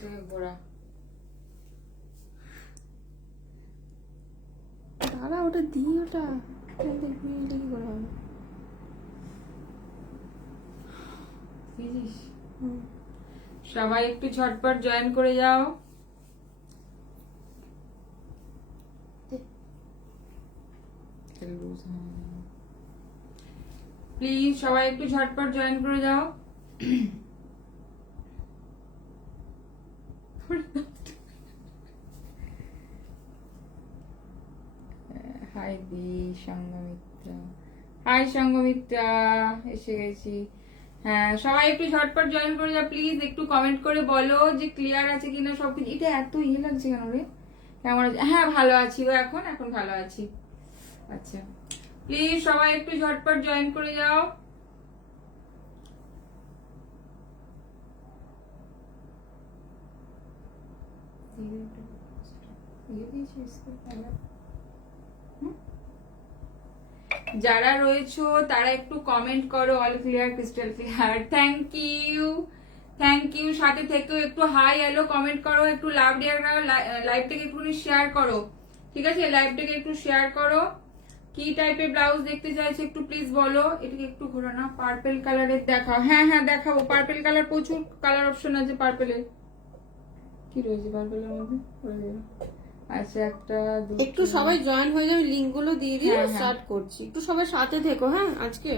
থেকে ঘোরা। দাঁড়া, ওটা দিই, ওটা দেখবি এটা কি করে হবে। সবাই একটু ঝটপট জয়েন করে যাও। প্লিজ সবাই একটু ঝটপট জয়েন করে যাও। হাই দি সঙ্গমিত্রা, হাই সঙ্গমিত্রা, এসে গেছি। হ্যাঁ সবাই একটু ঝটপট জয়েন করে যাও প্লিজ। একটু কমেন্ট করে বলো যে ক্লিয়ার আছে কিনা সবকিছু। এটা এত ইয়ে লাগছে কেন রে, কেমন আছে? হ্যাঁ ভালো আছি গো, এখন ভালো আছি। আচ্ছা প্লিজ সবাই একটু ঝটপট জয়েন করে যাও। যারা রয়েছো তারা একটু কমেন্ট করো all clear, crystal clear. Thank you. সাথে থেকেও একটু হাই হ্যালো কমেন্ট করো, একটু লাভ দেওয়ার করো, লাইভটাকে একটুখানি শেয়ার করো, ঠিক আছে? লাইভটাকে একটু শেয়ার করো। কি টাইপের ব্লাউজ দেখতে চাইছো একটু প্লিজ বলো। এটাকে একটু ঘোরো না, পার্পল কালারের দেখাও। হ্যাঁ দেখাবো। পার্পল কালার, প্রচুর কালার অপশন আছে পার্পলের। কি রয়েছে পার্পলের মধ্যে? আচ্ছা একটা একটু সবাই জয়েন হয়ে যাবে, লিংক গুলো দিয়ে দিয়ে স্টার্ট করছি। একটু সবাই সাথে থেকো। হ্যাঁ আজকে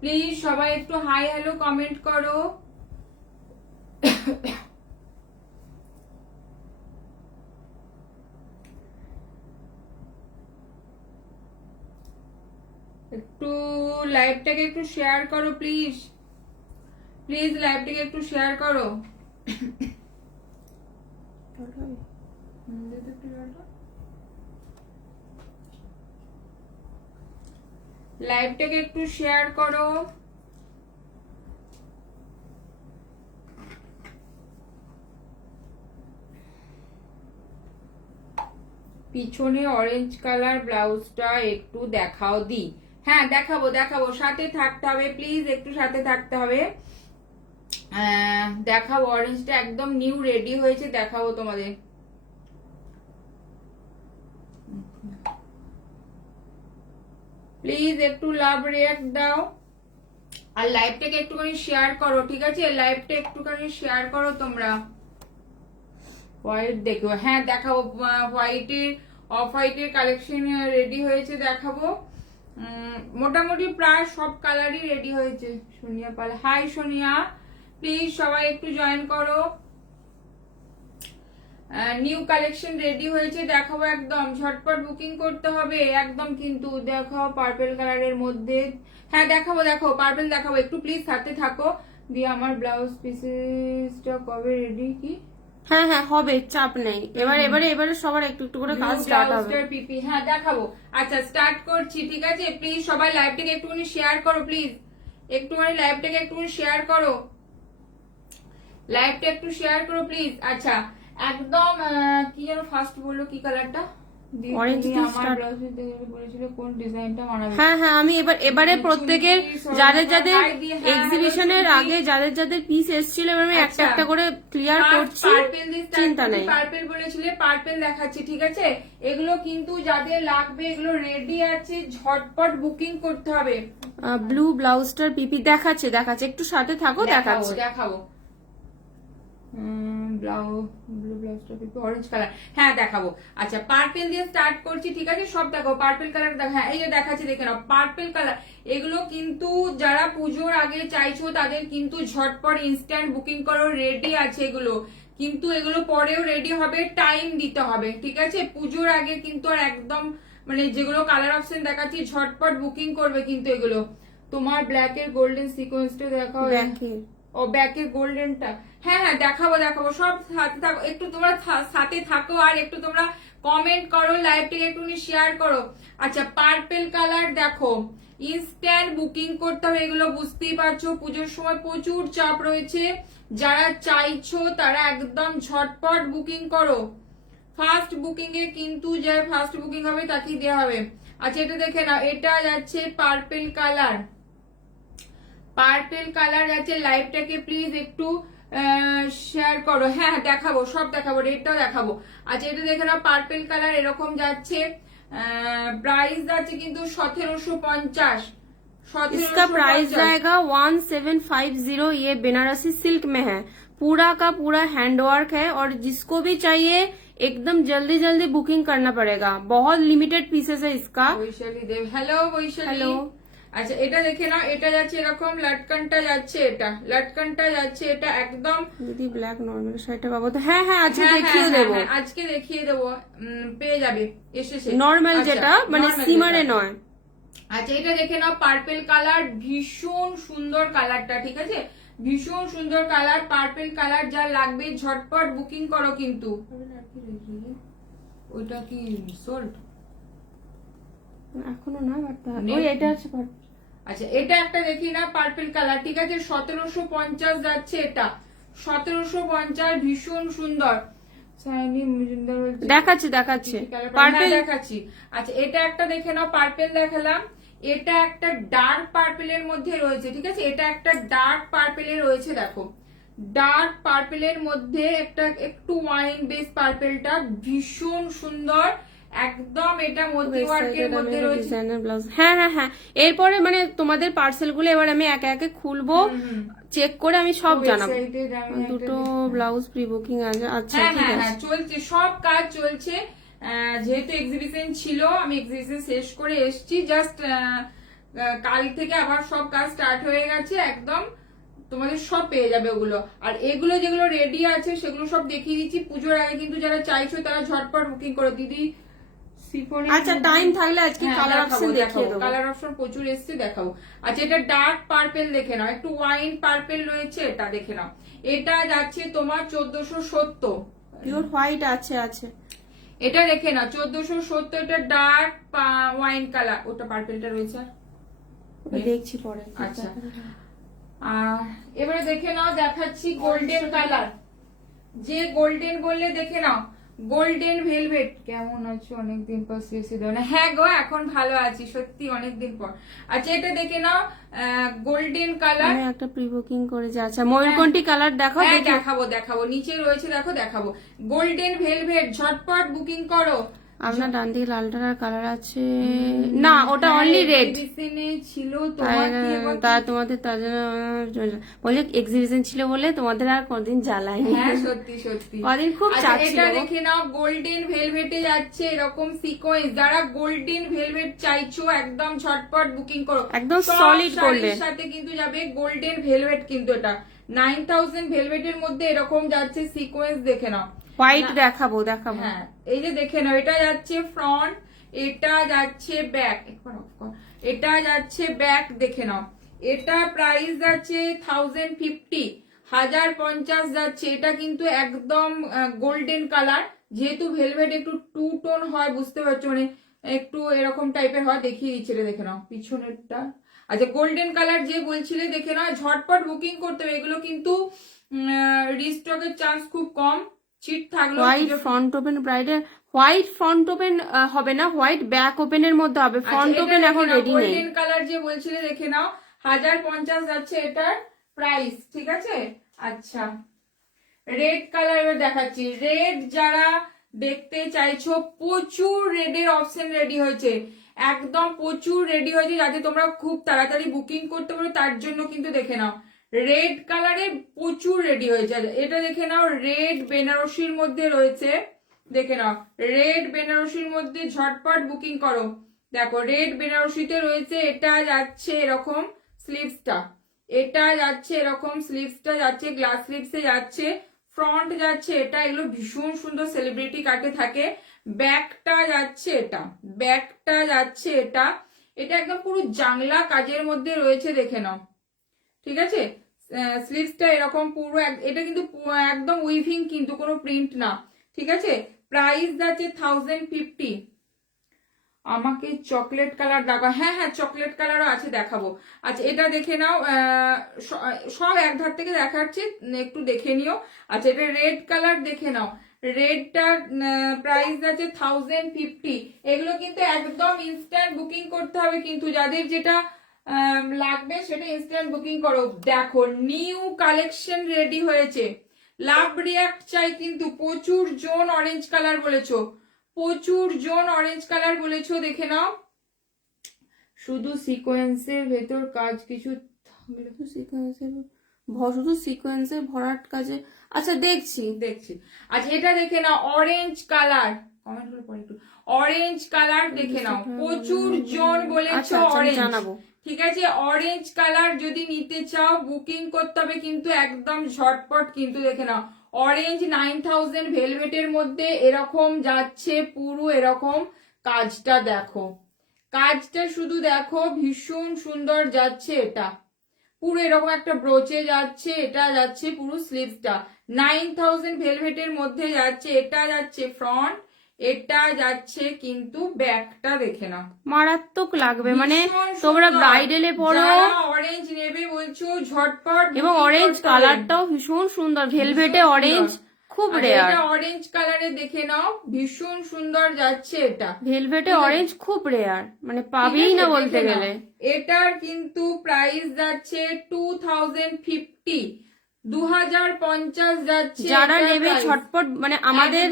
প্লিজ সবাই একটু হাই হ্যালো কমেন্ট করো। একটু লাইভটাকে একটু শেয়ার করো প্লিজ। লাইভটাকে একটু শেয়ার করো। লাইভটাকে একটু শেয়ার করো। পিছনে অরেঞ্জ কালার ব্লাউজটা একটু দেখাও দি। হ্যাঁ দেখাবো। সাথে থাকতে হবে প্লিজ, একটু সাথে থাকতে হবে। দেখাবো, অরেঞ্জটা একদম নিউ রেডি হয়েছে, দেখাবো তোমাদের। প্লিজ একটু লাভ রিয়াক্ট দাও আর লাইভটাকে একটুখানি শেয়ার করো, ঠিক আছে? লাইভটা একটুখানি শেয়ার করো তোমরা। হোয়াইট দেখো, হ্যাঁ দেখাবো। হোয়াইটের, অফ হোয়াইটের কালেকশন রেডি হয়েছে, দেখাবো। মোটামুটি প্রায় সব কালারই রেডি হয়েছে। সোনিয়া পাল, হাই সোনিয়া। প্লিজ সবাই একটু জয়েন করো। নিউ কালেকশন রেডি হয়েছে, দেখাবো। একদম ঝটপট বুকিং করতে হবে একদম। কিন্তু দেখাও পার্পল কালারের মধ্যে। হ্যাঁ দেখাবো পার্পল দেখাবো। একটু প্লিজ সাথে থাকো। দিয়ে আমার ব্লাউজ পিসেসটা কবে রেডি? কি হ্যাঁ হবে, চাপ নেই। এবারে সবার একটু একটু করে কাজ স্টার্ট হবে। পিপি হ্যাঁ দেখাবো। আচ্ছা স্টার্ট করছি, ঠিক আছে? প্লিজ সবাই লাইভটাকে একটুখানি শেয়ার করো প্লিজ। একটুখানি লাইভটাকে একটুখানি শেয়ার করো। লাইভটা একটু শেয়ার করো প্লিজ। আচ্ছা একদম কি যেন ফার্স্ট বললো, কি কালারটা? অরেঞ্জ দিয়ে আমার ব্লাউজ বলেছিল কোন ডিজাইনটা মানাবে। হ্যাঁ আমি এবারে প্রত্যেকের যাদের এক্সিবিশনের আগে যাদের পিস এসেছিল আমি একটা একটা করে ক্লিয়ার করছি, চিন্তা নেই। পার্পল বলেছিলে, পার্পল দেখাচ্ছি, ঠিক আছে? এগুলো কিন্তু যাদের লাগবে এগুলো রেডি আছে, ঝটপট বুকিং করতে হবে। ব্লু ব্লাউজটার পিপি দেখাচ্ছে, একটু সাথে থাকো, দেখাবো। ব্লু ব্লাউজটা পিপি অরেঞ্জ কালার, হ্যাঁ দেখাবো। আচ্ছা পার্পল দিয়ে স্টার্ট করছি, ঠিক আছে? সব দেখো পার্পল কালার দেখা। হ্যাঁ এই যে দেখাচ্ছি, দেখে নাও পার্পল কালার। এগুলো কিন্তু যারা পুজোর আগে চাইছো তাদের কিন্তু ঝটপট ইনস্ট্যান্ট বুকিং করো, রেডি আছে এগুলো। কিন্তু এগুলো পরেও রেডি হবে, টাইম দিতে হবে, ঠিক আছে? পুজোর আগে কিন্তু আর একদম মানে যেগুলো কালার অপশন দেখাচ্ছি ঝটপট বুকিং করবে কিন্তু এগুলো। তোমার ব্ল্যাক এর গোল্ডেন সিকোয়েন্সটা দেখাও। ও ব্যাকের গোল্ডেনটা, হ্যাঁ দেখাবো। সব সাথে থাকো, একটু তোমরা সাথে থাকো আর একটু তোমরা কমেন্ট করো, লাইভটাকে একটু শেয়ার করো। আচ্ছা পার্পল কালার দেখো, ইনস্ট্যান্ট বুকিং করতে হবে এগুলো, বুঝতেই পারছো পুজোর সময় প্রচুর চাপ রয়েছে। যারা চাইছো তারা একদম ঝটপট বুকিং করো। ফার্স্ট ফার্স্ট বুকিং এ কিন্তু যার ফার্স্ট বুকিং হবে তাকেই দেওয়া হবে। আচ্ছা এটা দেখে নাও, এটা যাচ্ছে পার্পেল কালার, পার্পেল কালার যাচ্ছে। লাইভটাকে প্লিজ একটু শেয়ার করো। হ্যাঁ দেখাবো, সব দেখাবো, রেটটাও দেখাবো। আচ্ছা এটা দেখে নাও, পার্পেল কালার এরকম যাচ্ছে, প্রাইস যাচ্ছে কিন্তু 1750। इसका प्राइस जाएगा 1750। ये बनारसी सिल्क में है, पूरा का पूरा हैंडवर्क है, और जिसको भी चाहिए एकदम जल्दी जल्दी बुकिंग करना पड़ेगा, बहुत लिमिटेड पीसेस है इसका। বৈশালী দেব, হ্যালো বৈশালী। হ্যালো। আচ্ছা এটা দেখে নাও, এটা যাচ্ছে এরকম, লটকনটা যাচ্ছে, এটা লটকনটা যাচ্ছে, এটা একদম দিদি ব্ল্যাক নর্মাল শাড়িটা পাবো তো? হ্যাঁ হ্যাঁ আজকে দেখিয়ে দেবো, আজকে দেখিয়ে দেবো, পেয়ে যাবে এসেছে নর্মাল যেটা মানে সিমারে নয়। আচ্ছা এটা দেখে নাও, পার্পেল কালার, ভীষণ সুন্দর কালারটা, ঠিক আছে, ভীষণ সুন্দর কালার, পার্পেল কালার। যা লাগবে ঝটপট বুকিং করো কিন্তু। ওইটা কি সোল্ড এখনো না, ওই এটা আছে। আচ্ছা এটা একটা দেখি না, পার্পেল কালার, ঠিক আছে, 1750 যাচ্ছে এটা, 1750, ভীষণ সুন্দর। দেখাচ্ছি দেখাচ্ছি পার্পেল দেখাচ্ছি। আচ্ছা এটা একটা দেখে নাও, পার্পেল দেখালাম, এটা একটা ডার্ক পার্পেলের মধ্যে রয়েছে, ঠিক আছে, এটা একটা ডার্ক পার্পেলে রয়েছে, দেখো ডার্ক পার্পেলের মধ্যে একটা একটু ওয়াইন বেস পার্পেলটা, ভীষণ সুন্দর একদম, এটা মধ্যে ওয়ার্কের মধ্যে রয়েছে। হ্যাঁ হ্যাঁ হ্যাঁ, এরপরে মানে তোমাদের পার্সেল গুলো এবার আমি একে একে খুলবো, চেক করে আমি সব জানাবো। দুটো ব্লাউজ প্রি বুকিং আছে। আচ্ছা হ্যাঁ হ্যাঁ চলছে, সব কাজ চলছে। যেহেতু এক্সিবিশন ছিল, আমি এক্সিবিশন শেষ করে এসেছি, জাস্ট কাল থেকে আবার সব কাজ স্টার্ট হয়ে গেছে একদম। তোমাদের সব পেয়ে যাবে ওগুলো। আর এগুলো যেগুলো রেডি আছে সেগুলো সব দেখিয়ে দিচ্ছি পুজোর আগে, কিন্তু যারা চাইছো তারা ঝটপট বুকিং করো দিদি। আচ্ছা টাইম থাকলে আজকে কালার অপশন দেখিয়ে দেবো, কালার অপশন প্রচুর এসছে, দেখাবো। আচ্ছা এটা ডার্ক পার্পেল দেখে নাও, একটু ওয়াইন পার্পেল রয়েছে, এটা দেখে নাও, এটা যাচ্ছে তোমার 1470। পিওর হোয়াইট আছে আছে, এটা দেখে নাও 1470, এটা ডার্ক ওয়াইন কালার, ওটা পার্পেলটা রয়েছে, দেখছি পরে। আচ্ছা এবারে দেখে নাও, দেখাচ্ছি গোল্ডেন কালার, যে গোল্ডেন বললে দেখে নাও, গোল্ডেন ভেলভেট। কেমন আছো, অনেকদিন পর সিএসি দাও না? হ্যাঁ গো এখন ভালো আছি, সত্যি অনেকদিন পর। আচ্ছা এটা দেখে নাও, গোল্ডেন কালার, আমি একটা প্রি বুকিং করেছি। আচ্ছা ময়ূরকণ্ঠী কালার দেখাও। হ্যাঁ দেখাবো দেখাবো, নিচে রয়েছে দেখো, দেখাবো গোল্ডেন ভেলভেট, ঝটপট বুকিং করো। আপনার ডান দিকে লালটার কালার আছে না, ওটা অনলি রেড ছিল, তা তোমাদের তার জন্য বলে এক্সিবিশন ছিল বলে তোমাদের আর কোনদিন জ্বালায়নি। হ্যাঁ সত্যি সত্যি, কদিন খুব চাপ ছিল। এটা দেখে নাও, গোল্ডেন ভেলভেটে যাচ্ছে এরকম সিকোয়েন্স। যারা গোল্ডেন ভেলভেট চাইছো একদম ঝটপট বুকিং করো, একদম সলিড গোল্ডেন সাথে কিন্তু যাবে গোল্ডেন ভেলভেট, কিন্তু এটা 9000 ভেলভেটের মধ্যে এরকম যাচ্ছে সিকোয়েন্স, দেখে নাও। হোয়াইট দেখাবো দেখাবো, হ্যাঁ এই যে দেখে নাও, এটা যাচ্ছে ফ্রন্ট, এটা যাচ্ছে ব্যাক, এটা যাচ্ছে ব্যাক, দেখে নাও। এটা প্রাইস যাচ্ছে 1050, 1050 যাচ্ছে। এটা কিন্তু একদম গোল্ডেন কালার, যেহেতু ভেলভেট একটু টু টোন হয়, বুঝতে পারছো, মানে একটু এরকম টাইপের হয়, দেখিয়ে দিচ্ছে, এটা দেখে নাও পিছনেরটা। আচ্ছা গোল্ডেন কালার যে বলছিলে, দেখে নাও, ঝটপট বুকিং করতে হবে, এগুলো কিন্তু রিস্টকের চান্স খুব কম, চিট থাকলো। হোয়াইট ফ্রন্ট ওপেন ব্রাইডের, হোয়াইট ফ্রন্ট ওপেন হবে না, হোয়াইট ব্যাক ওপেনের মধ্যে হবে, ফ্রন্ট ওপেন এখন রেডি নেই। গোল্ডেন কালার যে বলছিলে, দেখে নাও 1050 যাচ্ছে এটার প্রাইস, ঠিক আছে। আচ্ছা রেড কালার এবার দেখাচ্ছি, রেড যারা দেখতে চাইছো, প্রচুর রেডের অপশন রেডি হয়েছে, একদম প্রচুর রেডি হয়েছে, যাতে তোমরা খুব তাড়াতাড়ি বুকিং করতে পারো, তার জন্য কিন্তু দেখে নাও রেড কালারে প্রচুর রেডি হয়েছে। এটা দেখে নাও, রেড বেনারসির মধ্যে রয়েছে, দেখে নাও রেড বেনারসির মধ্যে, ঝটপট বুকিং করো। দেখো রেড বেনারসিতে রয়েছে, এটা যাচ্ছে এরকম স্লিভসটা, এটা যাচ্ছে এরকম স্লিভসটা যাচ্ছে, গ্লাস স্লিভসে যাচ্ছে, ফ্রন্ট যাচ্ছে এটা, এগুলো ভীষণ সুন্দর সেলিব্রিটি কাটে থাকে। ব্যাকটা যাচ্ছে এটা, ব্যাকটা যাচ্ছে এটা, এটা একদম পুরো জাংলা কাজের মধ্যে রয়েছে, দেখে নাও, ঠিক আছে। স্লিভসটা এরকম পুরো, এটা কিন্তু একদম উইভিং, কিন্তু কোনো প্রিন্ট না, ঠিক আছে। প্রাইস যাচ্ছে 1050। আমাকে চকলেট কালার দেখাও, হ্যাঁ হ্যাঁ চকলেট কালারও আছে, দেখাবো। আচ্ছা এটা দেখে নাও, সব এক ধার থেকে দেখাচ্ছি, একটু দেখে নিও। আচ্ছা এটা রেড কালার, দেখে নাও রেডটার প্রাইস আছে 1050। এগুলো কিন্তু একদম ইনস্ট্যান্ট বুকিং করতে হবে, কিন্তু যাদের যেটা লাগবে সেটা ইনস্ট্যান্ট বুকিং করো। দেখো নিউ কালেকশন রেডি হয়েছে, লাভ রিয়াক্ট চাই কিন্তু প্রচুর জোন অরেঞ্জ কালার বলেছো, প্রচুর জোন অরেঞ্জ কালার বলেছো, দেখে নাও। শুধু সিকোয়েন্সের ভেতর কাজ কিছু থাকলে তো শুধু সিকোয়েন্সের ভরাট কাজে, আচ্ছা দেখছি। আচ্ছা এটা দেখে নাও অরেঞ্জ কালার, কমেন্ট করে পড়ে একটু, অরেঞ্জ কালার দেখে নাও, প্রচুর জন বলেছো অরেঞ্জ, জানাবো। ঠিক আছে অরেঞ্জ কালার যদি নিতে চাও বুকিং করতে হবে কিন্তু একদম ঝটপট, কিন্তু দেখে নাও অরেঞ্জ 9000 ভেলভেটের মধ্যে এরকম যাচ্ছে পুরো এরকম কাজটা, দেখো কাজটা শুধু দেখো ভীষণ সুন্দর যাচ্ছে, এটা পুরো এরকম একটা ব্রোচে যাচ্ছে, এটা যাচ্ছে পুরো স্লিভসটা 9000 ভেলভেটের মধ্যে যাচ্ছে, এটা যাচ্ছে ফ্রন্ট, এটা যাচ্ছে কিন্তু ব্যাকটা দেখে নাও মারাত্মক লাগবে, মানে তোমরা ব্রাইডালে পরো, অরেঞ্জ নেবে বলছো ঝটপট, এবং অরেঞ্জ কালারটাও ভীষণ সুন্দর, ভেলভেটে অরেঞ্জ খুব রেয়ার, অরেঞ্জ কালারে দেখে নাও ভীষণ সুন্দর যাচ্ছে, এটা ভেলভেটে অরেঞ্জ খুব রেয়ার, মানে পাবেই না বলতে গেলে। এটার কিন্তু প্রাইস যাচ্ছে 2050, 2050 যাচ্ছে। যারা নেবে ছটপট, মানে আমাদের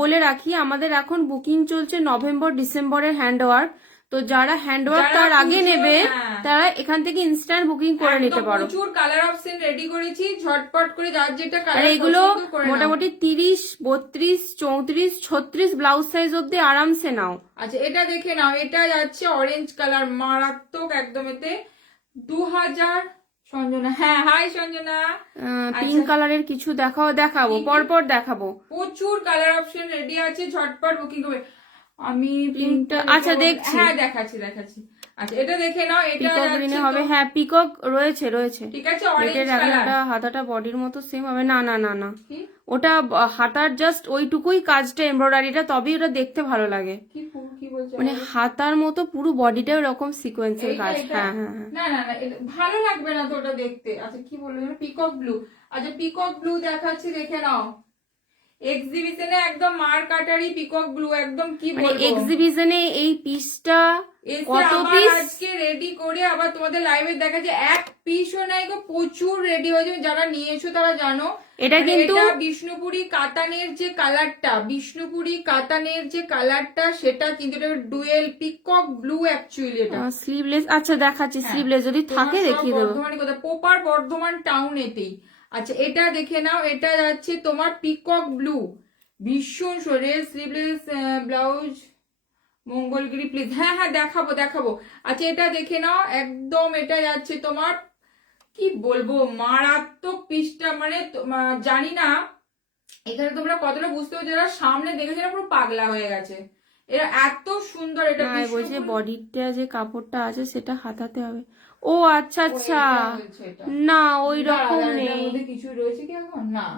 বলে রাখি আমাদের এখন বুকিং চলছে নভেম্বর ডিসেম্বরের হ্যান্ডওয়ার্ক, তো যারা হ্যান্ডওয়ার্ক তার আগে নেবে তারা এখান থেকে ইনস্ট্যান্ট বুকিং করে নিতে পারো। প্রচুর কালার অপশন রেডি করেছি, ঝটপট করে যার যেটা আর কালার এগুলো মোটামুটি 30, 32, 34, 36 ব্লাউজ সাইজ অব্দি আরামসে নাও। আচ্ছা এটা দেখে নাও, এটা যাচ্ছে অরেঞ্জ কালার মারাত্মক একদম, এতে 2000। সঞ্জনা, হ্যাঁ হাই সঞ্জনা, পিঙ্ক কালারের কিছু দেখাবো পরপর দেখাবো, প্রচুর কালার অপশন রেডি আছে, ঝটপট বুকিং করবে। আমি পিঙ্কটা আচ্ছা দেখছি, হ্যাঁ দেখাচ্ছি। আচ্ছা এটা দেখে নাও, এটা পিকক হবে, হ্যাঁ পিকক রয়েছে, ঠিক আছে অরেঞ্জ কালার, হাতাটা বডির মতো সেম হবে, না ওটা হাতার জাস্ট ওইটুকুই কাজটা এমব্রয়ডারিটা, তবেই ওটা দেখতে ভালো লাগে, কি বলছো মানে হাতার মতো পুরো বডিটা ওরকম সিকোয়েন্সের কাজ, হ্যাঁ না ভালো লাগবে না তো ওটা দেখতে। আচ্ছা কি বলবো, পিকক ব্লু, আচ্ছা পিকক ব্লু দেখাচ্ছি দেখে নাও, এক্সিবিশনে একদম মার কাটারি পিকক ব্লু, একদম কি বলবো এক্সিবিশনে এই পিসটা কত পিস আজকে রেডি করে আবার তোমাদের লাইভে দেখা যায়, এক পিসও নাই গো, প্রচুর রেডি হয়ে যাবে, যারা নিয়েছো তারা জানো। এটা কিন্তু বিষ্ণুপুরি কাতানের যে কালারটা, সেটা কিন্তু ডুয়েল পিকক ব্লু অ্যাকচুয়ালি, এটা স্লিভলেস। আচ্ছা দেখাচ্ছি স্লিভলেস যদি থাকে দেখিয়ে দেবো, বর্ধমানে কোথায়, পোপার বর্ধমান টাউনেতেই। আচ্ছা এটা দেখে নাও, এটা যাচ্ছে তোমার পিকক ব্লু, ভীষণ সরে স্লিভলেস ব্লাউজ, মঙ্গলগিরি প্লিজ, হ্যাঁ দেখাবো। আচ্ছা এটা দেখে নাও একদম, এটা যাচ্ছে তোমার কি বলবো মারাত্মক পিসটা, মানে জানি না এখানে তোমরা কতটা বুঝতে পারছো, যারা সামনে দেখেছে না পুরো পাগলা হয়ে গেছে, এটা এত সুন্দর। এটা বলছে বডিটা যে কাপড়টা আছে সেটা হাতাতে হবে, ও আচ্ছা না ওই রকম নেই, কিছু রয়েছে কি এখন, না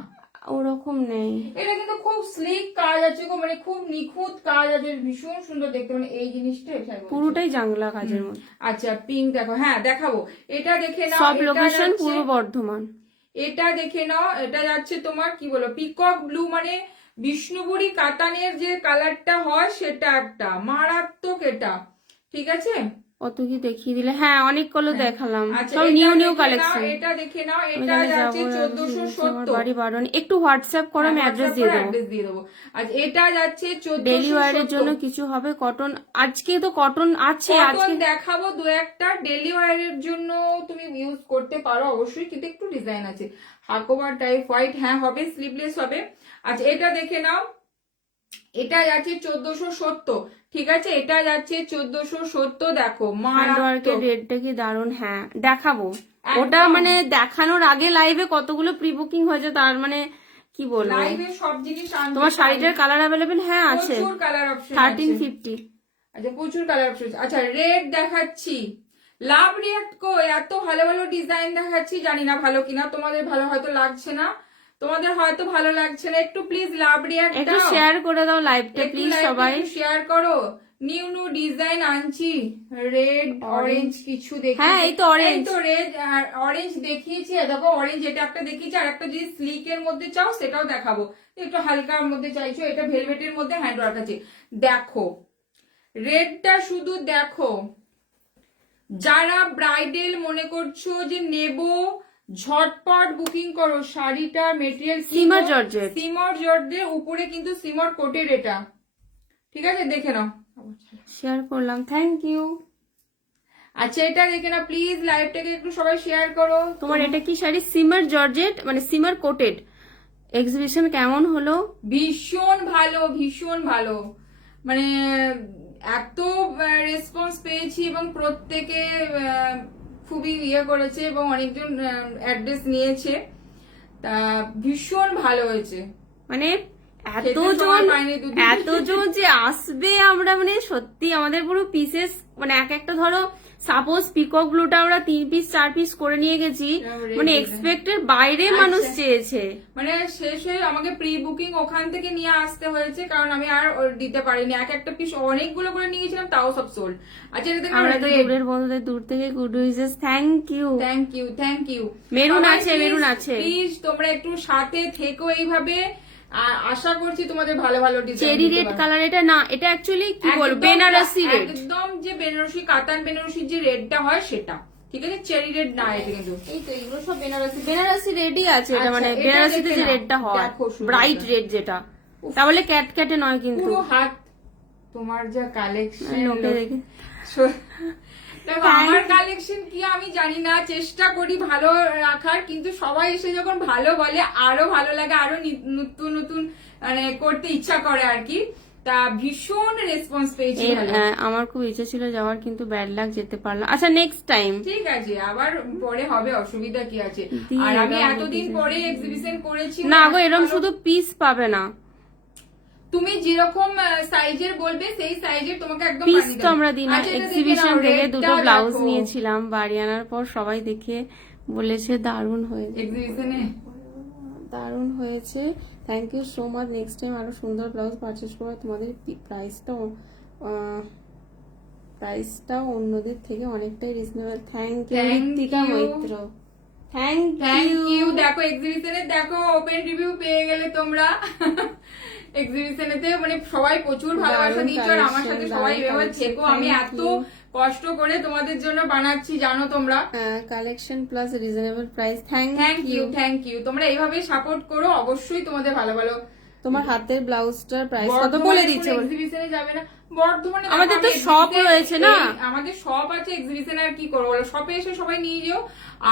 ওরকম নেই, এটা কিন্তু খুব স্লিক কাজ আছে গো, মানে খুব নিখুঁত কাজ আছে, ভীষণ সুন্দর দেখতে, মানে এই জিনিসটা পুরোটাই জাংলা কাজের মধ্যে। আচ্ছা পিঙ্ক দেখো, হ্যাঁ দেখাবো, এটা দেখে নাও, সব লোকেশন পূর্ব বর্ধমান, এটা দেখে নাও, এটা যাচ্ছে তোমার কি বলো পিকক ব্লু, মানে বিষ্ণুপুরি কাতানের যে কালারটা হয় সেটা একটা মারাত্মক, এটা ঠিক আছে। কত কি দেখিয়ে দিলে, হ্যাঁ অনেকগুলো দেখালাম, আচ্ছা, সব নিউ কালেকশন। এটা দেখে নাও, এটা যাচ্ছে 1470, বাড়ি বারণ একটু হোয়াটসঅ্যাপ করো, আমি অ্যাড্রেস দিয়ে দেবো। আচ্ছা এটা যাচ্ছে 1470, ডেলি ওয়্যারের জন্য কিছু হবে কটন, আজকে তো কটন আছে, আজকে দেখাবো দু একটা, ডেলি ওয়্যারের জন্য তুমি ইউজ করতে পারো অবশ্যই, কিন্তু একটু ডিজাইন আছে, হাকোবার টাইপ হোয়াইট, হ্যাঁ হবে, স্লিভলেস হবে। আচ্ছা এটা দেখে নাও, এটা যাচ্ছে 1470, ঠিক আছে, এটা যাচ্ছে 1470, দেখো মারাত্মক রেটটা কি দারুন, হ্যাঁ দেখাবো ওটা, মানে দেখানোর আগে লাইভে কতগুলো প্রি বুকিং হয়েছে, তার মানে কি বলবো, লাইভে সব জিনিস তোমার শাড়িটার কালার অ্যাভেলেবেল, হ্যাঁ আছে, প্রচুর কালার অপশন 1350, আচ্ছা প্রচুর কালার অপশন। আচ্ছা রেড দেখাচ্ছি, লাভ রিয়াক্ট কো, এত ভালো ভালো ডিজাইন দেখাচ্ছি, জানি না ভালো কিনা, তোমাদের ভালো হয়তো লাগছে না, একটু প্লিজ লাভ রিয়াক্ট একটু শেয়ার করে দাও লাইভটা প্লিজ, সবাই শেয়ার করো, নিউ নিউ ডিজাইন আনছি, রেড অরেঞ্জ কিছু দেখি। হ্যাঁ, এই তো orange। এই তো রেড আর অরেঞ্জ দেখিয়েছি, দেখো অরেঞ্জ এটা একটা দেখিয়েছি, আর একটা যদি স্লিক এর মধ্যে চাও সেটাও দেখাবো। একটু হালকার মধ্যে চাইছো, এটা ভেলভেটের মধ্যে হ্যান্ড ওয়ার্ক আছে। দেখো রেডটা শুধু দেখো, যারা ব্রাইডাল মনে করছো যে নেব ঝটপট বুকিং করো। শাড়িটা মেটেরিয়াল সিমার জর্জেট। সিমর জর্জের উপরে কিন্তু সিমর কোটের এটা, ঠিক আছে দেখে নাও। শেয়ার করলাম, থ্যাংক ইউ। আচ্ছা এটা দেখে নাও প্লিজ, লাইভটাকে একটু সবাই শেয়ার করো। তোমার এটা কি শাড়ি? সিমার জর্জেট মানে সিমার কোটেড। এক্সিবিশন কেমন হলো? ভীষণ ভালো, ভীষণ ভালো, মানে এত রেসপন্স পেয়েছি এবং প্রত্যেকে খুবই ইয়ে করেছে এবং অনেকজন অ্যাড্রেস নিয়েছে, তা ভীষণ ভালো হয়েছে। মানে খেতে সময় পাইনি দুদিন। এতজন যে আসবে, আমরা মানে সত্যি আমাদের পুরো পিসেস, মানে এক একটা ধরো সাপোজ পিকক ব্লুটা আমরা 3 পিস 4 পিস করে নিয়ে গেছি, মানে এক্সপেক্টের বাইরে মানুষ চেয়েছে। মানে শেষ হয়ে আমাকে প্রি বুকিং ওখান থেকে নিয়ে আসতে হয়েছে, কারণ আমি আর দিতে পারিনি। এক একটা পিস অনেকগুলো করে নিয়ে গেছিলাম, তাও সব সোল্ড। আচ্ছা এটা দেখো, আমরা তো দূরের বন্ধুদের দূর থেকে good wishes, thank you. Thank you, thank you. Maroon আছে, মেরুন আছে। প্লিজ তোমরা একটু সাথে থেকো এইভাবে, আশা করছি তোমাদের ভালো ভালো ডিজাইন। চেরি রেড কালার, এটা না, এটা অ্যাকচুয়ালি কি বলবো, বেনারসি রেড, একদম যে বেনারসি কাতান বেনারসির যে রেডটা হয় সেটা, ঠিক আছে? চেরি রেড না এটা কিন্তু। এই তো এগুলো সব বেনারসি রেডই আছে। এটা আচ্ছা, মানে এটা বেনারসিতে দেখে যে নাও। রেডটা হয়, দেখো সুন্দর। ব্রাইট রেড যেটা, তাহলে ক্যাট ক্যাটে নয় কিন্তু। পুরো হাত, তোমার যা কালেকশন লোকে দেখে দেখো, আমার কালেকশন কি আমি জানি না, চেষ্টা করি ভালো রাখার, কিন্তু সবাই এসে যখন ভালো বলে আরো ভালো লাগে, আরো নতুন নতুন মানে করতে ইচ্ছা করে আর কি। তা ভীষণ রেসপন্স পেয়েছি। আমার খুব ইচ্ছে ছিল যাওয়ার, কিন্তু ব্যাড লাক, যেতে পারলাম। আচ্ছা নেক্সট টাইম ঠিক আছে, আবার পরে হবে, অসুবিধা কি আছে। আর আমি এতদিন পরে এক্সিবিশন করেছি না গো, এরকম শুধু পিস পাবে না, তুমি যেরকম সাইজের বলবে সেই সাইজের তোমাকে একদম পিস বানিয়ে তো আমরা দিই না। আচ্ছা, এটা দেখে এক্সিবিশন নাও, থেকে রেডটা দুটো ব্লাউজ দেখো। নিয়েছিলাম, বাড়ি আনার পর সবাই দেখে বলেছে দারুণ হয়েছে, এক্সিবিশনে দারুণ হয়েছে, thank you so much. Next time আরো সুন্দর ব্লাউজ পারচেস করবে। তোমাদের প্রাইসটা অন্যদের থেকে অনেকটাই reasonable. Thank you Ritika Maitra, thank you. দেখো এক্সিবিশনে দেখো ওপেন রিভিউ পেয়ে গেলে তোমরা। এক্সিবিশনেতে মানে সবাই প্রচুর ভালোবাসা দিচ্ছ, আর আমার সাথে সবাই এভাবে থেকো। আমি এত কষ্ট করে তোমাদের জন্য বানাচ্ছি জানো তোমরা। Collection plus reasonable price, thank you, thank you. তোমরা এইভাবে সাপোর্ট করো, অবশ্যই তোমাদের ভালো ভালো। তোমার হাতের ব্লাউজটার প্রাইস কত বলে দিচ্ছে? এক্সিবিশনে যাবে না বর্ধমানে, আমাদের তো শপ রয়েছে না, আমাদের শপ আছে। এক্সিবিশন আর কি করবো, শপে এসে সবাই নিয়ে যেও।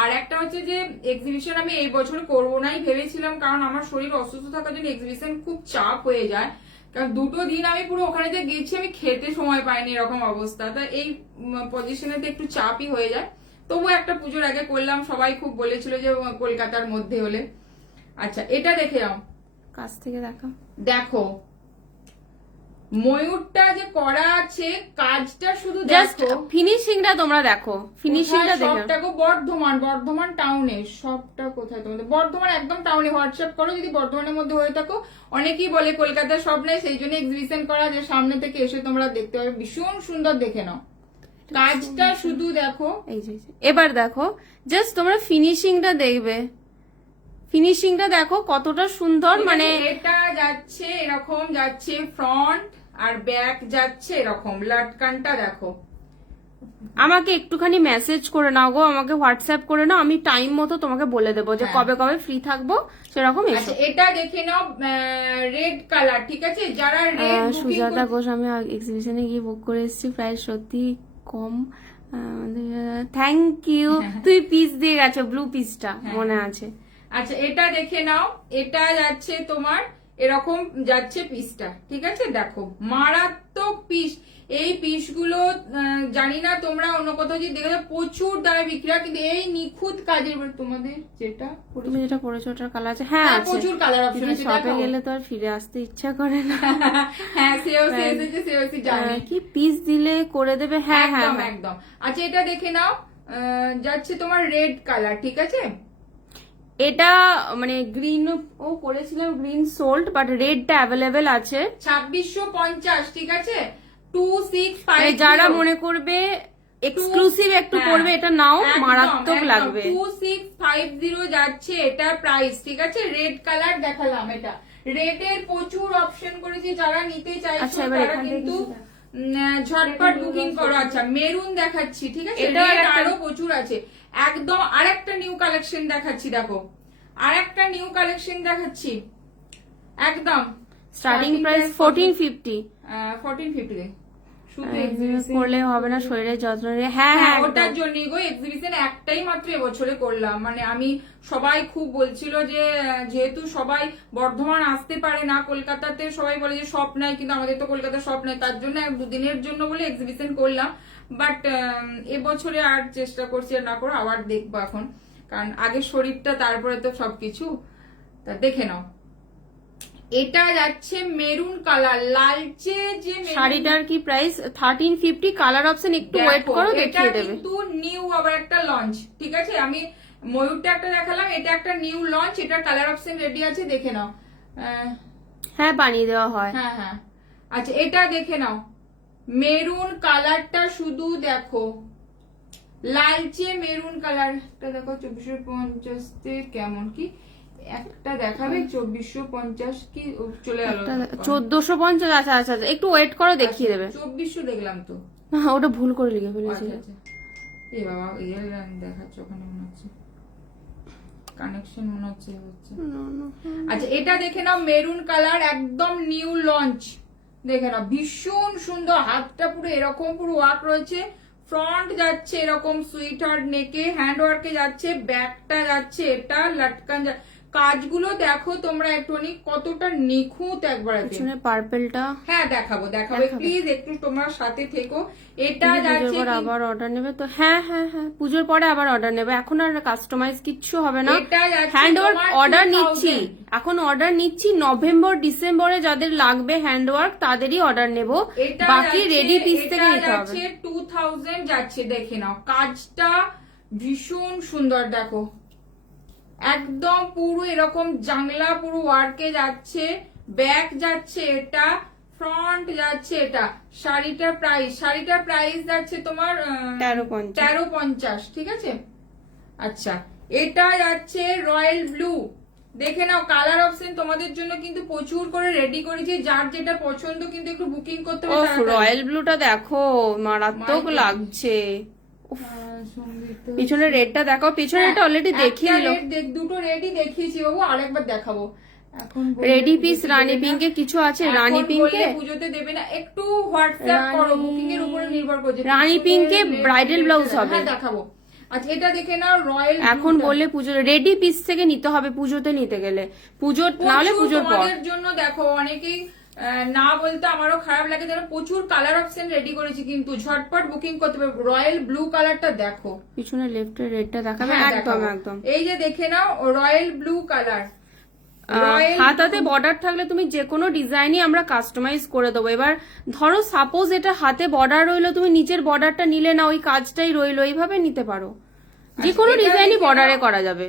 আর একটা হচ্ছে যে এক্সিবিশন আমি এই বছর করবো নাই ভেবেছিলাম, কারণ আমার শরীর অসুস্থ থাকার জন্য এক্সিবিশন খুব চাপ হয়ে যায়। কারণ 2 দিন আমি পুরো ওখানে যে গেছি, আমি খেতে সময় পাইনি, এরকম অবস্থা। তা এই পজিশনেতে একটু চাপই হয়ে যায়। তবু একটা পুজোর আগে করলাম, সবাই খুব বলেছিল যে কলকাতার মধ্যে হলে। আচ্ছা এটা দেখে নাও, কাছ থেকে দেখা, দেখো ময়ূরটা যে করা আছে, কাজটা শুধু জাস্ট দেখো, ফিনিশিংটা তোমরা দেখো, ফিনিশিংটা দেখো। সবটাকে বর্ধমান টাউনে, সবটা কোথায় তোমাদের? বর্ধমান একদম টাউনে। হোয়াটসঅ্যাপ করো যদি বর্ধমানের মধ্যে হয়ে থাকো। অনেকেই বলে কলকাতার সব নাই, সেই জন্য এক্সিবিশন করা, যে সামনে থেকে এসে তোমরা দেখতে পাবে, ভীষণ সুন্দর। দেখে নাও কাজটা শুধু দেখো। এই যে এবার দেখো, জাস্ট তোমরা ফিনিশিংটা দেখবে, ফিনিশিংটা দেখো কতটা সুন্দর। মানে এটা যাচ্ছে এরকম, যাচ্ছে ফ্রন্ট আর ব্যাক যাচ্ছে এরকম, লাটকানটা দেখো। আমাকে একটুখানি মেসেজ করে নাও গো, আমাকে হোয়াটসঅ্যাপ করে নাও, আমি টাইম মতো তোমাকে বলে দেবো যে কবে কবে ফ্রি থাকবো, সেরকম এসো। আচ্ছা এটা দেখে নাও, রেড কালার, ঠিক আছে? যারা রেড সুজাতা ঘোষ, আমি এক্সিবিশনে গিয়ে বুক করে এসেছি, প্রাইস সত্যি কম। Thank you. তুই পিস দিয়ে গেছো, ব্লু পিসটা মনে আছে। আচ্ছা এটা দেখে নাও, এটা যাচ্ছে তোমার এরকম যাচ্ছে পিসটা, ঠিক আছে? দেখো মারাত্মক পিস। এই পিসগুলো জানি না তোমরা অন্য কোথাও যদি দেখে, প্রচুর দামে বিক্রি হয়, কিন্তু এই নিখুঁত কাজের তোমাদের যেটা তুমি যেটা পরেছো ওটার কালার আছে? হ্যাঁ আছে, প্রচুর কালার অপশন আছে। শপে গেলে তো আর ফিরে আসতে ইচ্ছা করে না। হ্যাঁ সেও জানি কি পিস দিলে করে দেবে। হ্যাঁ হ্যাঁ একদম। আচ্ছা এটা দেখে নাও, যাচ্ছে তোমার রেড কালার, ঠিক আছে? এটা মানে গ্রিন ও করেছিলাম, গ্রিন সোল্ড, বাট রেডটা অ্যাভেলেবেল আছে। 2650, ঠিক আছে? 2650 যারা মনে করবে এক্সক্লুসিভ একটু পড়বে এটা নাও, মারাত্মক লাগবে। 2650 যাচ্ছে এটা প্রাইস, ঠিক আছে। রেড কালার দেখালাম, এটা রেড এর প্রচুর অপশন করেছি, যারা নিতে চাইছো আচ্ছা, এবার তারা এখান থেকে কিন্তু কিছু ঝটপট বুকিং করো। আচ্ছা মেরুন দেখাচ্ছি, ঠিক আছে, এটাও red একটা- আরো প্রচুর আছে। একদম আরেকটা নিউ কালেকশন দেখাচ্ছি, দেখো আরেকটা নিউ কালেকশন দেখাচ্ছি, একদম স্টার্টিং প্রাইস 1450। 1450 শুধু করলে হবে না, শরীরের যত্ন নিয়ে। হ্যাঁ হ্যাঁ ওটার একদম। জন্য গো এক্সিবিশন একটাই মাত্র এবছরে করলাম, মানে আমি সবাই খুব বলছিল যে যেহেতু সবাই বর্ধমান আসতে পারে না, কলকাতাতে সবাই বলে যে শপ নাই, কিন্তু আমাদের তো কলকাতা শপ নাই, তার জন্য দুদিনের জন্য বলে এক্সিবিশন করলাম। বাট এবছরে আর চেষ্টা করছি আর না করো, আবার দেখবো এখন, কারণ আগে শরীরটা তারপরে তো সবকিছু। তা দেখে নাও, এটা যাচ্ছে মেরুন কালার, লালচে যে মেরুন- শাড়িটার কি প্রাইস? 1350। কালার অপশন একটু ওয়েট দেখো, করো, এটা দেখিয়ে দেবে। কিন্তু নিউ আবার একটা লঞ্চ, ঠিক আছে। আমি ময়ূরটা একটা দেখালাম, এটা একটা নিউ লঞ্চ, এটা কালার অপশন রেডি আছে, দেখে নাও। হ্যাঁ বানিয়ে দেওয়া হয়। হ্যাঁ হ্যাঁ, আচ্ছা এটা দেখে নাও, মেরুন কালারটা শুধু দেখো, লালচে মেরুন কালারটা দেখো, 2450 কেমন কি একটা দেখাবে, 2450 কি চলে গেল, 1450। আচ্ছা আচ্ছা আচ্ছা, একটু ওয়েট করো, দেখিয়ে দেবে। 2400 দেখলাম তো। ওটা ভুল করে লিখে ফেলেছি। আচ্ছা আচ্ছা, এ বাবা ইয়ের দেখাচ্ছে ওখানে, মনে হচ্ছে কানেকশন মনে হচ্ছে হচ্ছে। আচ্ছা এটা দেখে নাও, মেরুন কালার, একদম নিউ লঞ্চ, দেখে নাও ভীষণ সুন্দর, হাতটা পুরো এরকম পুরো ওয়ার্ক রয়েছে, ফ্রন্ট যাচ্ছে এরকম সুইট হার্ট নেকে, হ্যান্ড ওয়ার্কে যাচ্ছে, ব্যাকটা যাচ্ছে এটা লটকান, কাজগুলো দেখো তোমরা একটুখানি কতটা নিখুঁত একবার। পিছনে পার্পেলটা হ্যাঁ দেখাবো দেখাবো, প্লিজ একটু তোমরা সাথে থেকো। এটা যাচ্ছে পুজোর পর আবার অর্ডার নেবে তো? হ্যাঁ হ্যাঁ হ্যাঁ, পুজোর পরে আবার অর্ডার নেবে, এখন আর কাস্টমাইজ কিচ্ছু হবে না। এটা যাচ্ছে হ্যান্ড ওয়ার্ক তোমার অর্ডার 2000 নিচ্ছি, এখন অর্ডার নিচ্ছি। নভেম্বর ডিসেম্বরে যাদের লাগবে হ্যান্ড ওয়ার্ক তাদেরই অর্ডার নেব, এটা বাকি যাচ্ছে- রেডি পিস এটা থেকে নিতে হবে। যাচ্ছে 2000 যাচ্ছে, দেখে নাও কাজটা ভীষণ সুন্দর, দেখো একদম পুরো এরকম জাংলা পুরো ওয়ার্কে যাচ্ছে, ব্যাক যাচ্ছে এটা, ফ্রন্ট যাচ্ছে এটা। শাড়িটার প্রাইস যাচ্ছে তোমার 1350। 1350, ঠিক আছে। আচ্ছা এটা যাচ্ছে রয়্যাল ব্লু, দেখে নাও কালার অপশন তোমাদের জন্য কিন্তু প্রচুর করে রেডি করেছি, যার যেটা পছন্দ কিন্তু একটু বুকিং করতে হবে তাড়াতাড়ি। রয়্যাল ব্লুটা দেখো মারাত্মক My লাগছে। সঙ্গীত পিছনে রেডটা দেখো, পিছনে এটা অলরেডি দেখিয়ে দিল। দুটো রেডি দেখিয়েছি বাবু, আরেকবার দেখাবো। এখন রেডি পিস রানী পিঙ্কে কিছু আছে, রানী পিঙ্কে পুজোতে দেবে না, একটু হোয়াটসঅ্যাপ করো, বুকিং এর উপরে নির্ভর করছে। রানী পিঙ্কে ব্রাইডাল ব্লাউজ হবে। হ্যাঁ দেখাবো। আচ্ছা এটা দেখে নাও রয়্যাল, এখন বললে পুজো রেডি পিস থেকে নিতে হবে, পুজোতে নিতে গেলে, পুজো না হলে পুজোর পর। তোমাদের জন্য দেখো অনেকেই না বলতে আমারও খারাপ লাগে, যেন প্রচুর কালার অপশন রেডি করেছি, কিন্তু ঝটপট বুকিং করতে হবে। রয়্যাল ব্লু কালারটা দেখো, পিছনে লেফটের রেডটা দেখাবে, হ্যাঁ, একদম দেখাবো। একদম। এই যে দেখে নাও রয়্যাল ব্লু কালার, হাতাতে বর্ডার থাকলে তুমি যে কোনো ডিজাইনই আমরা কাস্টমাইজ করে দেবো। এবার ধরো সাপোজ এটা হাতে বর্ডার রইলো, তুমি নিচের বর্ডারটা নিলে না, ওই কাজটাই রইলো, এইভাবে নিতে পারো। যে কোনো এটা ডিজাইনই দেখে বর্ডারে নাও। করা যাবে।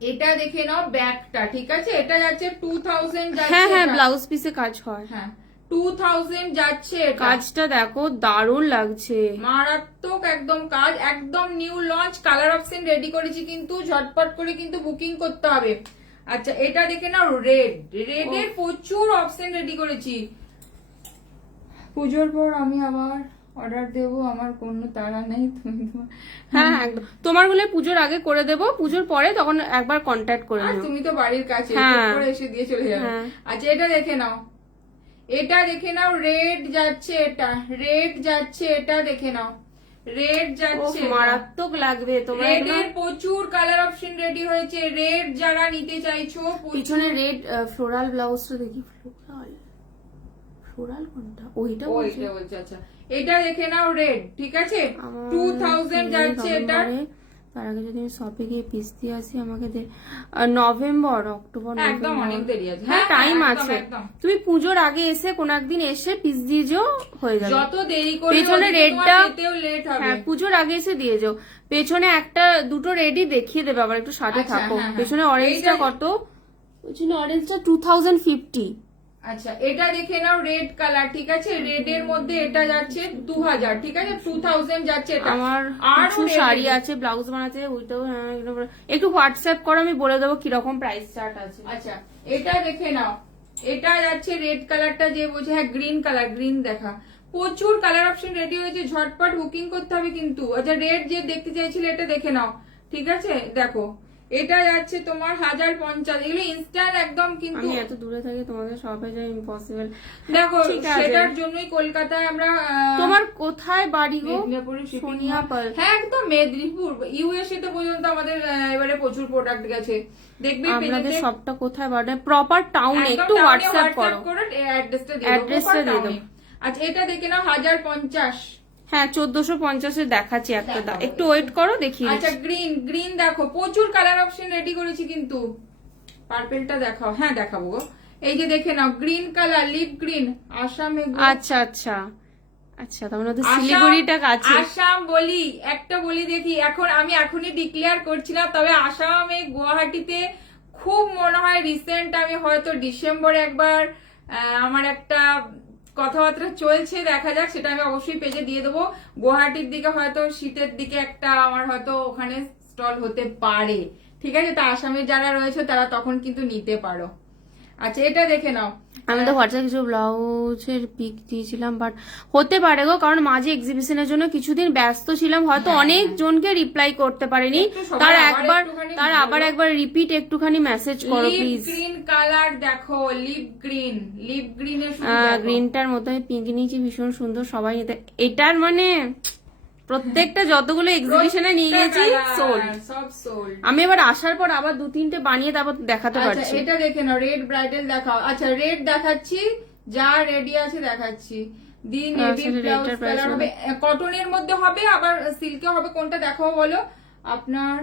এটা দেখে নাও ব্যাকটা, ঠিক আছে। এটা যাচ্ছে 2000 যাচ্ছে, হ্যাঁ হ্যাঁ, এটা। ব্লাউজ পিসে কাজ হয়। হ্যাঁ 2000 যাচ্ছে এটা। কাজটা দেখো দারুণ লাগছে, মারাত্মক একদম কাজ, একদম new launch, colour option ready করেছি, কিন্তু ঝটপট করে কিন্তু বুকিং করতে হবে। আচ্ছা এটা দেখে নাও রেডের প্রচুর অপশন রেডি করেছি, পুজোর পর আমি আবার অর্ডার দেবো, আমার কোনো তাড়া নেই। তুমি হ্যাঁ একদম, তোমার হলে পুজোর আগে করে দেবো, পুজোর পরে তখন একবার কন্ট্যাক্ট করে আর নিও। তুমি তো বাড়ির কাছে, হ্যাঁ। চট করে এসে দিয়ে চলে যাবে। হ্যাঁ। আচ্ছা এটা দেখে নাও, এটা দেখে নাও রেড যাচ্ছে, এটা রেড যাচ্ছে, এটা দেখে নাও রেড যাচ্ছে, এটা। মারাত্মক লাগবে তোমরা রেড এগুলো। এর প্রচুর কালার অপশন রেডি হয়েছে, রেড যারা নিতে চাইছো পিছনে রেড ফ্লোরাল ব্লাউজটা দেখি, ফ্লোরাল কোনটা? ওইটা বলছি। ওইটা বলছে। আচ্ছা এটা দেখে নাও রেড, ঠিক আছে। আমার 2000 যাচ্ছে এটা। তার আগে যদি আমি শপে গিয়ে পিস দিয়ে আসি, আমাকে নভেম্বর অক্টোবর একদম অনেক দেরি আছে, হ্যাঁ টাইম একদম, আছে। একদম। তুমি পুজোর আগে এসে কোন একদিন এসে পিস দিয়ে যাও, হয়ে যাবে। যত দেরি করে পেছনে রেডটা লেট হবে। হ্যাঁ পুজোর আগে এসে দিয়ে যাও। পেছনে দুটো রেডি দেখিয়ে দেবে, আবার একটু সাথে আচ্ছা, থাকো। হ্যাঁ, হ্যাঁ। পেছনে অরেঞ্জটা এইটা- কত? পেছনে অরেঞ্জটা 2050। আচ্ছা এটা দেখে নাও রেড কালার, ঠিক আছে, রেড এর মধ্যে এটা যাচ্ছে 2000, ঠিক আছে, 2000 যাচ্ছে এটা। আমার আর কিছু শাড়ি আছে, ব্লাউজ বানাতে, ওইটাও একটু হোয়াটসঅ্যাপ করো, আমি বলে দেবো কিরকম প্রাইস চার্ট আছে। আচ্ছা এটা দেখে নাও, এটা যাচ্ছে রেড কালারটা, যে বলছে হ্যাঁ গ্রিন কালার, গ্রিন দেখা, প্রচুর কালার অপশন রেডি হয়েছে, ঝটপট বুকিং করতে হবে কিন্তু। আচ্ছা রেড যে দেখতে চাইছিলে এটা দেখে নাও, ঠিক আছে, দেখো এটা যাচ্ছে তোমার 1050, এগুলো ইনস্ট্যান্ট একদম কিন্তু। আমি এত দূরে থাকি, তোমাদের শপে যাই ইম্পসিবল। দেখো ঠিক আছে। সেটার জন্যই কলকাতায় আমরা তোমার কোথায় বাড়ি গো? মেদিনীপুরে shipping সোনিয়া হয়। পাল। হ্যাঁ একদম মেদিনীপুর, ইউএসএ তে পর্যন্ত আমাদের এবারে প্রচুর প্রোডাক্ট গেছে, দেখবি আপনাদের পেজেতে। শপটা কোথায় বাড়ি? প্রপার টাউনে, একটু হোয়াটসঅ্যাপ করো, অ্যাড্রেসটা অ্যাড্রেসটা দিয়ে দাও। আচ্ছা এটা দেখে নাও 1050। হ্যাঁ 1450 দেখাচ্ছি একটা, দেখাবো। একটু ওয়েট করো দেখিয়ে আচ্ছা দিচ্ছি। গ্রিন, গ্রিন দেখো প্রচুর কালার অপশন রেডি করেছি কিন্তু। পার্পেলটা দেখাও, হ্যাঁ দেখাবো গো। এই যে দেখে নাও গ্রিন কালার, লিপ গ্রিন, আসামে আচ্ছা আচ্ছা আচ্ছা, তার মানে ওদের শিলিগুড়িটা কাছে। আসাম বলি, একটা বলি দেখি, এখন আমি এখনই ডিক্লেয়ার করছি না, তবে আসামে গুয়াহাটিতে খুব মনে হয় রিসেন্ট, আমি হয়তো ডিসেম্বরে একবার আমার একটা কথাবার্তা চলছে, দেখা যাক, সেটা আমি অবশ্যই পেজে দিয়ে দেবো। গুয়াহাটির দিকে হয়তো শীতের দিকে একটা আমার হয়তো ওখানে স্টল হতে পারে, ঠিক আছে, তা আসামে যারা রয়েছে তারা তখন কিন্তু নিতে পারো। আচ্ছা এটা দেখে নাও, আমি তো হোয়াটসঅ্যাপ কিছু ব্লাউজের পিক দিয়েছিলাম, বাট হতে পারে গো, কারণ মাঝে এক্সিবিশনের জন্য কিছুদিন ব্যস্ত ছিলাম, হয়তো অনেক জনকে রিপ্লাই করতে পারিনি। একটু সবাই তার আবার একবার একটুখানি তার আবার একবার রিপিট একটুখানি মেসেজ করো লিপ প্লিজ। গ্রিন কালার দেখো, লিপ গ্রিন, লিপ গ্রিনের গ্রিনটার মতো আমি পিঙ্ক নিয়েছি, ভীষণ সুন্দর, সবাই নিতে। এটার মানে প্রত্যেকটা যতগুলো এক্সিবিশনে নিয়ে গেছি সোল্ড। সব সোল্ড। আমি এবার আসার পর আবার 2-3টে বানিয়ে তারপর দেখাতে আচ্ছা পারছি। এটা দেখে নাও, রেড ব্রাইডাল দেখাও। আচ্ছা রেড দেখাচ্ছি, যা রেডি আছে দেখাচ্ছি। দি নেভি আচ্ছা, ব্লাউজ রেডটার price কালার হবে, কটনের মধ্যে হবে, আবার সিল্কে হবে, কোনটা দেখাও বলো আপনার।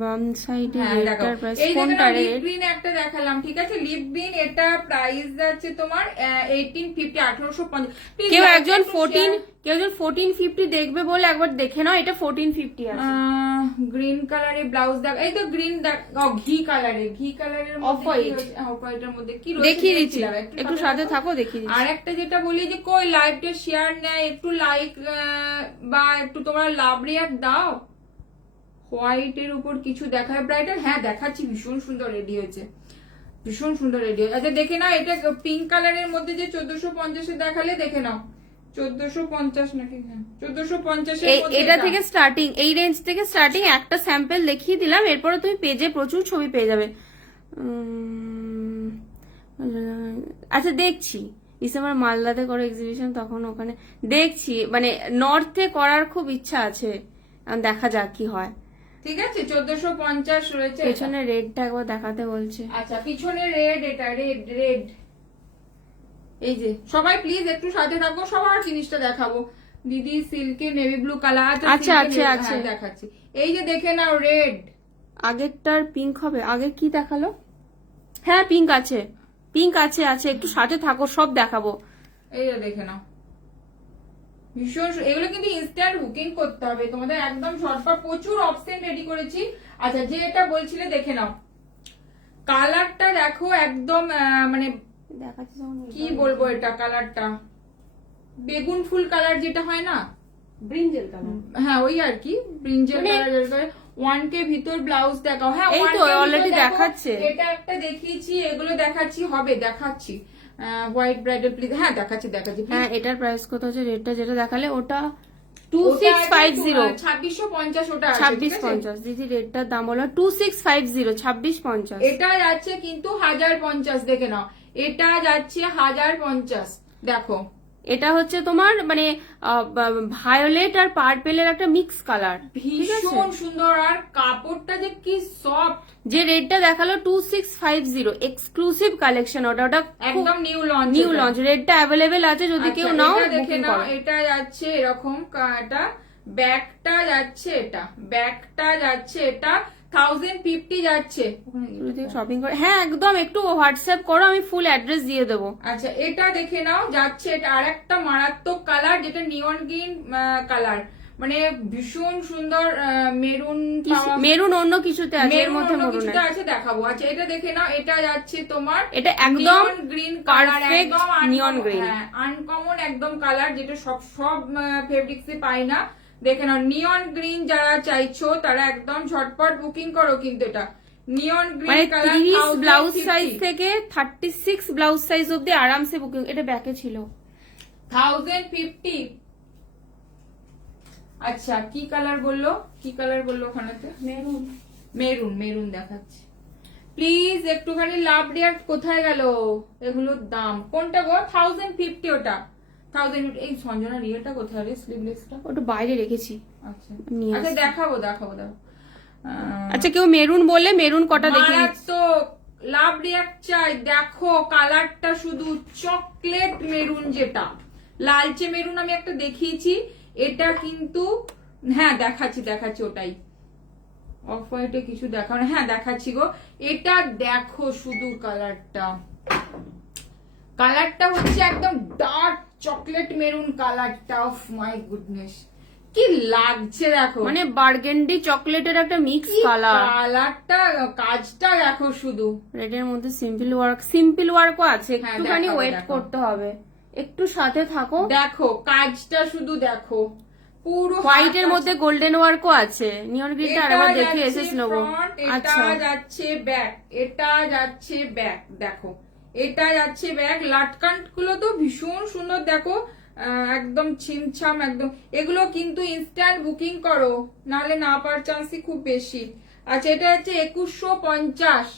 বাম সাইডে হ্যাঁ, রেডটার দেখাও। প্রাইস এই দেখে কোনটা নাও, লিপ রেড? গ্রিন একটা দেখালাম, ঠিক আছে, লিপ গ্রিন, এটা প্রাইস যাচ্ছে তোমার 1850, 1850। Please কেউ like একজন একটু share। 1450 দেখবে বলে একবার দেখে নাও, এটা 1450 আছে। গ্রিন কালারের ব্লাউজ দেখ, এই তো গ্রিন দেখ, ঘি কালারের, ঘি কালারের Off white। অফ হোয়াইটের মধ্যে কি রয়েছে দেখিয়ে দিচ্ছি, দেখছিলাম, একটু সাথে থাকো দেখিয়ে দিচ্ছি। আর একটা যেটা বলি যে কই লাইভটা শেয়ার নেয়, একটু লাইক বা একটু তোমরা লাভ রিয়াক্ট দাও। হোয়াইটের উপর কিছু দেখায় ব্রাইডাল, হ্যাঁ দেখাচ্ছি, ভীষণ সুন্দর রেডি হয়েছে, ভীষণ সুন্দর রেডি হয়েছে। আচ্ছা দেখে নাও, এটা পিঙ্ক কালারের মধ্যে যে 1450 দেখালে, দেখে নাও 1450 নাকি, হ্যাঁ 1450 এটা থেকে স্টার্টিং, এই রেঞ্জ থেকে স্টার্টিং একটা স্যাম্পল দেখিয়ে দিলাম, এরপরে তুমি পেজে প্রচুর ছবি পেয়ে যাবে। আচ্ছা দেখছি, ডিসেম্বর মালদাতে করে এক্সিবিশন, তখন ওখানে দেখছি, মানে নর্থে করার খুব ইচ্ছা আছে, দেখা যাক কি হয়। ঠিক আছে 1450 রয়েছে। পেছনে রেডটা একবার দেখাতে বলছে। আচ্ছা পিছনে রেড, এটা রেড, রেড, এই যে সবাই প্লিজ একটু সাথে থাকো, সবার জিনিসটা দেখাবো। দিদি সিল্কে নেভি ব্লু কালার, আচ্ছা, আছে, আছে। দেখাচ্ছি, এই যে দেখে নাও রেড। আগেরটার পিঙ্ক হবে, আগে কি দেখালো? হ্যাঁ পিঙ্ক আছে, পিঙ্ক আছে, আছে, একটু সাথে থাকো, সব দেখাবো। এই যে দেখে নাও, ভীষণ এগুলো কিন্তু ইনস্ট্যান্ট বুকিং করতে হবে তোমাদের, একদম ঝটপট, প্রচুর অপশন রেডি করেছি। আচ্ছা যে এটা বলছিলে দেখে নাও, কালারটা দেখো একদম মানে দেখাচ্ছি কি বলবো, এটা কালারটা বেগুন ফুল কালার যেটা হয় না, ব্রিঞ্জেল কালার। হ্যাঁ ওই আর কি ব্রিঞ্জেল কালার। 1K ভিতর ব্লাউজ দেখাও, হ্যাঁ এই তো 1K ভিতর already দেখো, দেখাচ্ছে। এটা একটা দেখিয়েছি, এগুলো দেখাচ্ছি, হবে দেখাচ্ছি। হোয়াইট ব্রাইডাল প্লিজ, হ্যাঁ দেখাচ্ছি দেখাচ্ছি। হ্যাঁ এটার প্রাইস কত আছে? রেটটা যেটা দেখালে ওটা 2650, 2650 ওটা আছে, ঠিক আছে? 2650 দিদি, রেটটার দাম হলো 2650, 2650। এটা যাচ্ছে কিন্তু 1050, দেখে নাও, এটা যাচ্ছে 1050, দেখো এটা হচ্ছে তোমার মানে ভায়োলেট আর পার্পেলের একটা মিক্স কালার, ভীষণ সুন্দর, আর কাপড়টা যে কি সফট। যে রেটটা দেখালো 2650 এক্সক্লুসিভ কালেকশন, ওটা একদম নিউ লঞ্চ, নিউ লঞ্চ, রেটটা অ্যাভেলেবেল আছে, যদি কেউ নাও দেখে বুকিং নাও। করো। এটা যাচ্ছে এরকম, এটা ব্যাগটা যাচ্ছে, এটা ব্যাগটা যাচ্ছে, এটা 1050 যাচ্ছে। শপিং করে, হ্যাঁ একদম, একটু হোয়াটসঅ্যাপ করো, আমি ফুল অ্যাড্রেস দিয়ে দেবো। আচ্ছা এটা দেখে নাও, যাচ্ছে এটা আরেকটা মারাত্মক কালার, যেটা নিয়ন গ্রিন কালার, মানে ভীষণ সুন্দর মেরুন মেরুন অন্য কিছুতে আছে, এর মধ্যে মেরুন কিছুটা আছে, দেখাবো। আচ্ছা এটা দেখে নাও, এটা যাচ্ছে তোমার এটা একদম গ্রিন কালার, পারফেক্ট নিয়ন গ্রিন, আনকমন একদম কালার, যেটা সব ফেব্রিক্সে পাই না। দেখে নাও নিয়ন গ্রিন যারা চাইছো তারা একদম ঝটপট বুকিং করো, কিন্তু এটা নিয়ন গ্রিন মানে কালার, 30 ব্লাউজ সাইজ থেকে 36 ব্লাউজ সাইজ অবধি আরামসে বুকিং। এটা ব্যাকে ছিল 1050। আচ্ছা কি কালার বললো, কি কালার বললো ওখানেতে? মেরুন, মেরুন, মেরুন দেখাচ্ছি। প্লিজ একটুখানি লাভ রিয়াক্ট, কোথায় গেল এগুলোর দাম? কোনটা গো? 1050 ওটা 1050। এই সঞ্জনার ইয়েটা কোথায় রে, স্লিভলেসটা? ওটা বাইরে রেখেছি। আচ্ছা নিয়ে আচ্ছা আসছি। দেখাবো দেখাবো দেখো। আচ্ছা কেউ মেরুন বলে মেরুন কটা দেখিয়ে দিচ্ছি। তো লাভ রিয়াক্ট চাই, দেখো কালারটা শুধু চকলেট মেরুন, যেটা লালচে মেরুন আমি একটা দেখিয়েছি, এটা কিন্তু হ্যাঁ দেখাচ্ছি দেখাচ্ছি, ওটাই অফ হোয়াইটে কিছু দেখাও না, হ্যাঁ দেখাচ্ছি গো। এটা দেখো শুধু কালারটা, কালারটা হচ্ছে একদম ডার্ক চকলেট মেরুন কালারটা, অফ মাই গুডনেস কি লাগছে দেখো, মানে বার্গেন্ডি চকলেটের একটা মিক্স কালার। কালারটা, কাজটা দেখো শুধু। রেডের মধ্যে সিম্পল ওয়ার্কও আছে, হ্যাঁ, একটুখানি দেখাবো, ওয়েট দেখাবো। করতে হবে, একটু সাথে থাকো। দেখো কাজটা শুধু দেখো, পুরো হোয়াইটের মধ্যে গোল্ডেন ওয়ার্কও আছে, নিয়ন গ্রিনটা আরেকবার দেখে এসেছ নেবো। এটা আচ্ছা যাচ্ছে ব্যাক, এটা যাচ্ছে ব্যাক, দেখো এটা যাচ্ছে ব্যাক। লাটকান গুলো তো ভীষণ সুন্দর দেখো, একদম ছিমছাম একদম। এগুলো কিন্তু ইনস্ট্যান্ট বুকিং করো, নাহলে না পাওয়ার চান্সই খুব বেশি। আচ্ছা এটা হচ্ছে 2150।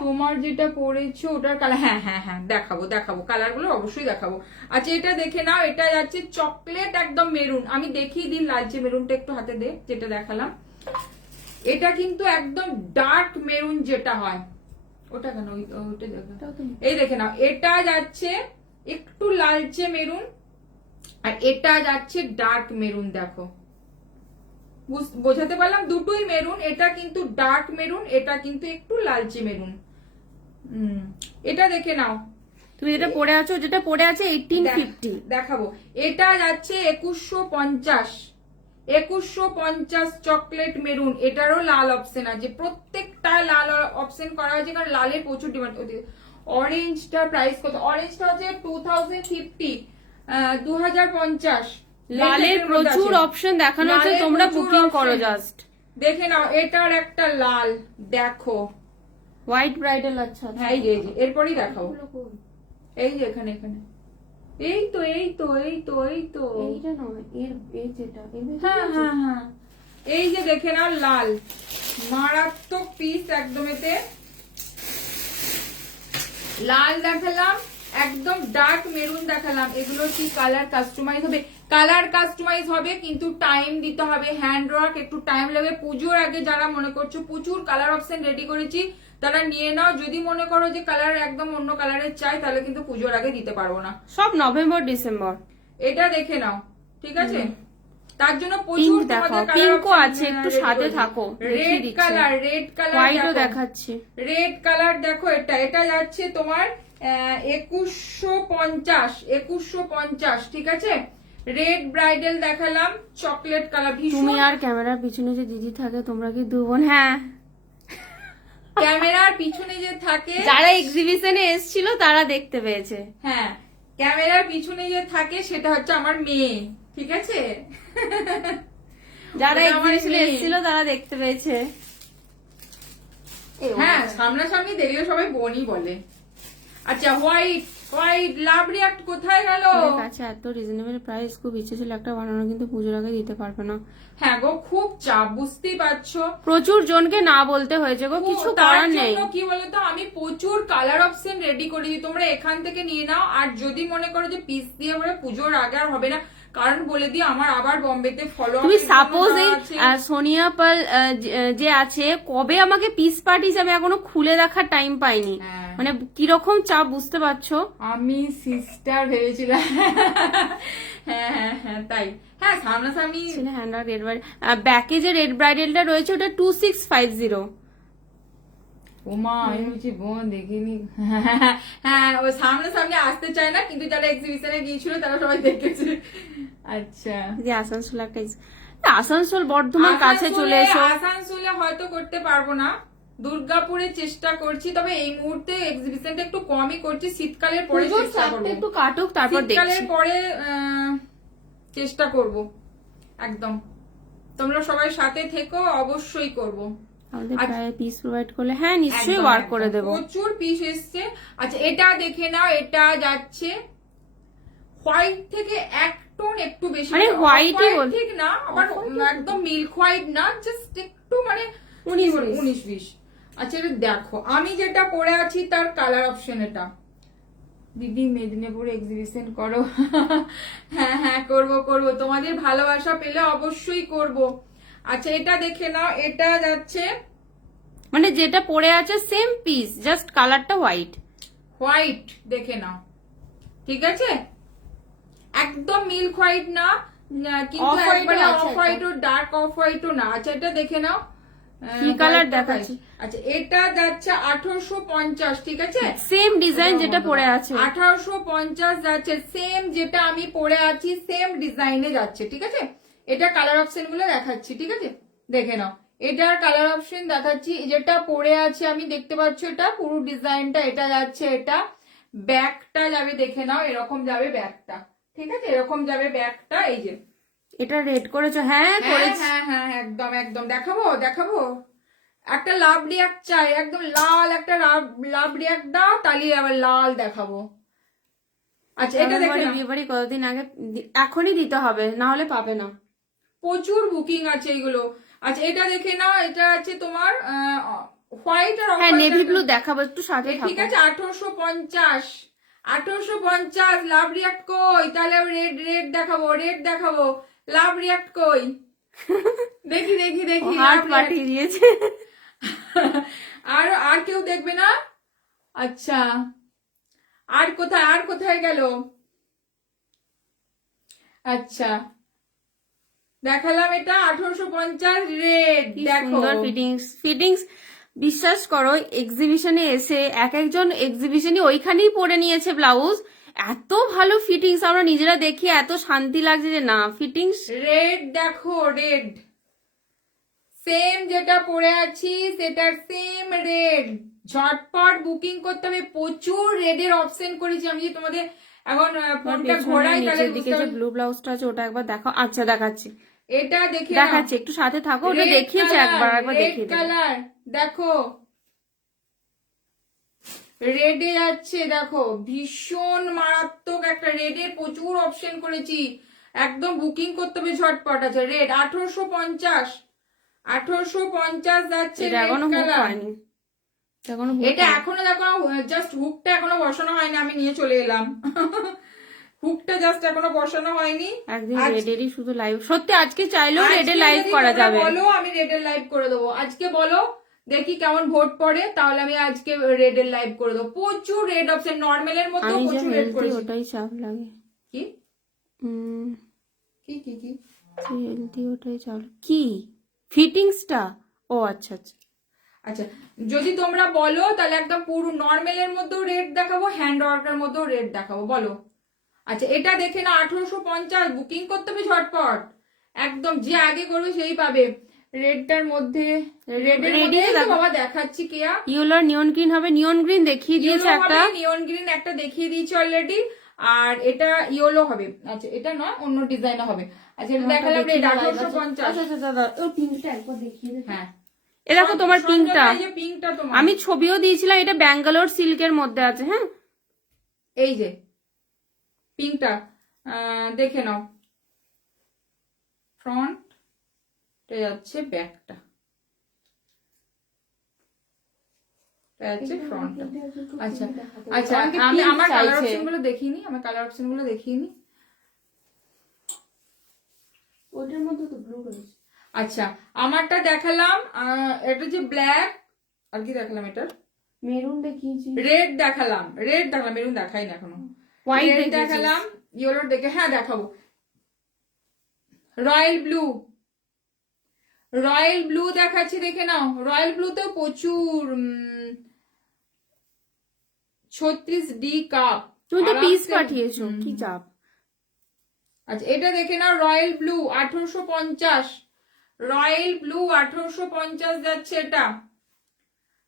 তোমার যেটা পরেছো ওটার কালার, হ্যাঁ হ্যাঁ হ্যাঁ দেখাবো দেখাবো, কালার গুলো অবশ্যই দেখাবো। আচ্ছা এটা দেখে নাও, এটা যাচ্ছে চকলেট একদম মেরুন। আমি দেখিয়ে দিন লালচে মেরুনটা একটু হাতে দে, যেটা দেখালাম। এটা কিন্তু একদম ডার্ক মেরুন যেটা হয়, ওটা কেন ওইটা দেখো, এই দেখে নাও, এটা যাচ্ছে একটু লালচে মেরুন, আর এটা যাচ্ছে ডার্ক মেরুন। দেখো বোঝাতে পারলাম, দুটোই মেরুন, এটা কিন্তু ডার্ক মেরুন, এটা কিন্তু একটু লালচে মেরুন। এটা দেখে নাও, তুমি যেটা পরে আছো, যেটা পরে আছে 1850 দেখাবো। এটা যাচ্ছে 2150, 2150 চকলেট মেরুন। এটারও লাল অপশন আছে, প্রত্যেকটা লাল অপশন করা হয়েছে, কারণ লালের প্রচুর ডিমান্ড। অরেঞ্জটার প্রাইস কত? অরেঞ্জটা হচ্ছে 2050, 2050। লালের প্রচুর অপশন দেখানো হচ্ছে, তোমরা বুকিং করো জাস্ট। দেখে নাও এটার একটা লাল, দেখো হোয়াইট ব্রাইডাল। আচ্ছা হ্যাঁ এই যে এরপরই দেখাবো, এই যে এখানে এখানে, এই তো এই তো এই তো এই তো, এইটা নয়, এই যেটা হ্যাঁ হ্যাঁ হ্যাঁ, এই যে দেখে নাও লাল, মারাত্মক পিস একদম। এতে লাল দেখালাম, একদম ডার্ক মেরুন দেখালাম। এগুলো কি কালার কাস্টমাইজ হবে? কালার কাস্টমাইজ হবে, কিন্তু টাইম দিতে হবে, হ্যান্ড ওয়ার্ক, একটু টাইম লাগবে। পুজোর আগে যারা মনে করছো প্রচুর কালার অপশন রেডি করেছি, তারা নিয়ে নাও। যদি মনে করো যে কালার একদম অন্য কালারের চাই, তাহলে কিন্তু পুজোর আগে দিতে পারবো না, সব নভেম্বর ডিসেম্বর। এটা দেখে নাও, ঠিক আছে? তার জন্য পিঙ্ক প্রচুর দেখো, তোমাদের পিঙ্কও আছে, একটু সাথে থাকো, রেড কালার, রেড কালার, হোয়াইটও দেখাচ্ছি। রেড কালার দেখো, এটা এটা যাচ্ছে তোমার 2150, 2150, ঠিক আছে? রেড ব্রাইডাল দেখালাম, চকলেট কালার ভীষণ। তুমি আর ক্যামেরার পিছনে যে দিদি থাকে, তোমরা কি দু বোন? হ্যাঁ, ক্যামেরার পিছনে যে থাকে, যারা এক্সিবিশনে এসেছিল তারা দেখতে পেয়েছে। হ্যাঁ ক্যামেরার পিছনে যে থাকে সেটা হচ্ছে আমার মেয়ে, ঠিক আছে? যারা ওটা আমার এক্সিবিশনে মেয়ে। এসেছিল তারা দেখতে পেয়েছে। হ্যাঁ সামনাসামনি দেখলে সবাই বোনই বলে। আচ্ছা হোয়াইট, হোয়াইট লাভ রিয়াক্ট কোথায় গেল? আমার কাছে এত রিজনেবল প্রাইস, খুব ইচ্ছে ছিল একটা বানানো, কিন্তু পুজোর আগে দিতে পারবে না। হ্যাঁ গো খুব চাপ, বুঝতেই পারছো। প্রচুর জনকে না বলতে হয়েছে গো, কিছু তার করার নেই। জন্য কি বলতো, আমি প্রচুর কালার অপশন রেডি করেছি, তোমরা এখান থেকে নিয়ে নাও। আর যদি মনে করো যে পিস দিয়ে আমরা পুজোর আগে আর হবে না, কারণ বলে দিই আমার আবার বম্বেতে ফলো তুমি সাপোজ এই সোনিয়া পাল যে আছে, কবে আমাকে পিস পাঠিয়েছে, আমি এখনো খুলে দেখার টাইম পাইনি। হ্যাঁ। মানে কিরকম চাপ বুঝতে পারছো। আমি সিস্টার ভেবেছিলাম। হ্যাঁ হ্যাঁ হ্যাঁ তাই, হ্যাঁ সামনাসামনি। হ্যান্ড রেড ব্রাইড, ব্যাকে যে রেড ব্রাইডালটা রয়েছে ওটা 2650। ওমা আমি বলছি বোন দেখিনি। হ্যাঁ ও সামনাসামনি আসতে চায় না, কিন্তু যারা এক্সিবিশনে গিয়েছিল তারা সবাই দেখেছে। আচ্ছা, যে আসানসোল একটা আসানসোল বর্ধমান কাছে চলে এসো। আসানসোলে হয়তো করতে পারবো না, দুর্গাপুরে চেষ্টা করছি, তবে এই মুহূর্তে এক্সিবিশনটা একটু কমই করছি, শীতকালের পরে পুজোর চেষ্টা করবো, চাপটা একটু কাটুক তারপর দেখছি। শীতকালের পরে চেষ্টা করব একদম। তোমরা সবাই সাথে থেকো, অবশ্যই করব। আমাদের প্রায় পিস প্রোভাইড করলে হ্যাঁ নিশ্চয়ই ওয়ার্ক করে দেবো। প্রচুর পিস এসছে। আচ্ছা এটা দেখে নাও, এটা যাচ্ছে হোয়াইট থেকে এক টোন একটু বেশি, মানে হোয়াইটই ঠিক না, আবার একদম মিল্ক হোয়াইট না, জাস্ট একটু মানে 19-20। আচ্ছা এটা দেখো, আমি যেটা পরে আছি তার কালার অপশন এটা। দিদি মেদিনীপুরে এক্সিবিশন করো। হ্যাঁ হ্যাঁ করব করব, তোমাদের ভালোবাসা পেলে অবশ্যই করব। আচ্ছা এটা দেখে নাও, এটা যাচ্ছে মানে যেটা পরে আছে সেম পিস, জাস্ট কালারটা হোয়াইট। হোয়াইট দেখে নাও, ঠিক আছে, একদম মিল্ক হোয়াইট না, কিন্তু একবারে অফ হোয়াইটও ডার্ক অফ হোয়াইটও না। আচ্ছা এটা দেখে নাও, কি কালার দেখাচ্ছি। আচ্ছা এটা যাচ্ছে 1850, ঠিক আছে, সেম ডিজাইন যেটা পরে আছে 1850 যাচ্ছে, সেম যেটা আমি পরে আছি সেম ডিজাইনে যাচ্ছে, ঠিক আছে। এটা কালার অপশন গুলো দেখাচ্ছি, ঠিক আছে, দেখে নাও, এটার কালার অপশন দেখাচ্ছি, যেটা পরে আছে আমি দেখতে পাচ্ছ, এটা পুরো ডিজাইনটা এটা যাচ্ছে, এটা ব্যাকটা যাবে, দেখে নাও এরকম যাবে ব্যাকটা, ঠিক আছে, এরকম যাবে ব্যাকটা, এই যে এটা রেড করেছো, হ্যাঁ করেছি। হ্যাঁ হ্যাঁ একদম একদম, দেখাবো দেখাবো, একটা লাভ রিয়াক্ট চাই, একদম লাল একটা লাভ রিয়াক্ট দাও, তাহলে আবার লাল দেখাবো। আচ্ছা এটা দেখে নাও, বিয়ে বাড়ি কতদিন আগে, এখনই দিতে হবে, না হলে পাবে না, প্রচুর বুকিং আছে এগুলো। আচ্ছা এটা দেখে নাও, এটা আছে তোমার হোয়াইট আর হ্যাঁ নেভি ব্লু দেখাবো একটু সাথে, ঠিক আছে, 1850 লাভ রিয়াক্ট কই, তাহলে রেড রেড দেখাবো, রেড দেখাবো, লাভ রিয়াক্ট কই, দেখি দেখি দেখি, হার্ট পাঠিয়ে দিয়েছে। আর আর কেউ দেখবে না? আচ্ছা আর কোথায়, আর কোথায় গেল? আচ্ছা দেখালাম এটা 1850 রেড, দেখো সুন্দর ফিটিংস বিশ্বাস করো এক্সিবিশনে এসে এক একজন এক্সিবিশনে ওইখানেই পরে নিয়েছে ব্লাউজ, এত ভালো ফিটিংস আমরা নিজেরা দেখি, এত শান্তি লাগছে যে না ফিটিংস। রেড দেখো, রেড সেম যেটা পরে আছি সেটার সেম রেড, ঝটপট বুকিং করতে হবে, প্রচুর রেডের অপশন করেছি আমি, যে তোমাদের এখন ফোনটা ঘোরাই তাহলে দিকে যে ব্লু ব্লাউজটা আছে ওটা একবার দেখাও। আচ্ছা দেখাচ্ছি, এটা দেখে দেখাচ্ছি একটু সাথে থাকো, ওটা দেখিয়েছে একবার দেখিয়ে দাও। কালার দেখো, রেডে যাচ্ছে, দেখো ভীষণ মারাত্মক একটা, রেডের প্রচুর অপশন করেছি, একদম বুকিং করতে হবে ঝটপট। আছে রেড 1850 যাচ্ছে, এখনো হুক হয়নি, এটা এখনো দেখো জাস্ট হুকটা এখনো বসানো হয়নি, আমি নিয়ে চলে এলাম। হুকটা জাস্ট এখনো বসানো হয়নি, একদিন রেডেরই শুধু লাইভ, সত্যি আজকে চাইলেও রেডের লাইভ করা যাবে, বলো আমি রেডের লাইভ করে দেবো, আজকে বলো দেখি কেমন ভোট পড়ে, তাহলে আমি আজকে রেডের লাইভ করে দেবো, প্রচুর রেড অপশন, নর্মালের মতো প্রচুর রেড করেছি। ওটাই চাপ লাগে, কি কি কি কি হেলদি, ওটাই চাপ কি ফিটিংসটা, ও আচ্ছা আচ্ছা আচ্ছা, যদি তোমরা বলো তাহলে একদম পুরো নর্মালের মধ্যেও রেড দেখাবো, হ্যান্ড ওয়ার্কের মধ্যেও রেড দেখাবো, বলো। আচ্ছা এটা দেখে না, 1850 বুকিং করতে হবে ঝটপট, একদম যে আগে করবে সেই পাবে। রেডটার মধ্যে, রেডের মধ্যে বাবা দেখাচ্ছি, কেয়া ইয়েলো নিয়ন গ্রিন হবে, নিয়ন গ্রিন দেখিয়ে দিয়েছে একটা, নিয়ন গ্রিন একটা দেখিয়ে দিয়েছি অলরেডি, আর এটা ইয়েলো হবে। আচ্ছা এটা নয়, অন্য ডিজাইন হবে। আচ্ছা এটা দেখালাম রেড 1850। আচ্ছা দাদা ওই পিঙ্কটা একবার দেখিয়ে দে। হ্যাঁ এ দেখো তোমার পিঙ্কটা, পিঙ্কটা তোমার, আমি ছবিও দিয়েছিলাম, এটা ব্যাঙ্গালোর সিল্কের মধ্যে আছে। হ্যাঁ এই যে পিঙ্কটা দেখে নাও, ফ্রন্ট যাচ্ছে, ব্যাকটা যাচ্ছে, ফ্রন্টটা। আচ্ছা আচ্ছা আমি আমার কালার অপশন গুলো দেখিনি, আমার কালার অপশন গুলো দেখিনি, ওটার মধ্যে তো ব্লু রয়েছে। আচ্ছা আমারটা দেখালাম, এটা যে ব্ল্যাক, আর কি দেখালাম, এটার মেরুন দেখিয়েছি, রেড দেখালাম, মেরুন দেখাই না এখনো, হোয়াইট দেখালাম, ইয়েলো দেখে, হ্যাঁ দেখাবো, রয়্যাল ব্লু দেখাচ্ছি, দেখে নাও, রয়্যাল ব্লু তো প্রচুর 36D কাপ, তুমি তো পিস পাঠিয়েছো, কি চাপ। আচ্ছা এটা দেখে নাও রয়্যাল ব্লু 1850, রয়্যাল ব্লু 1850 যাচ্ছে এটা,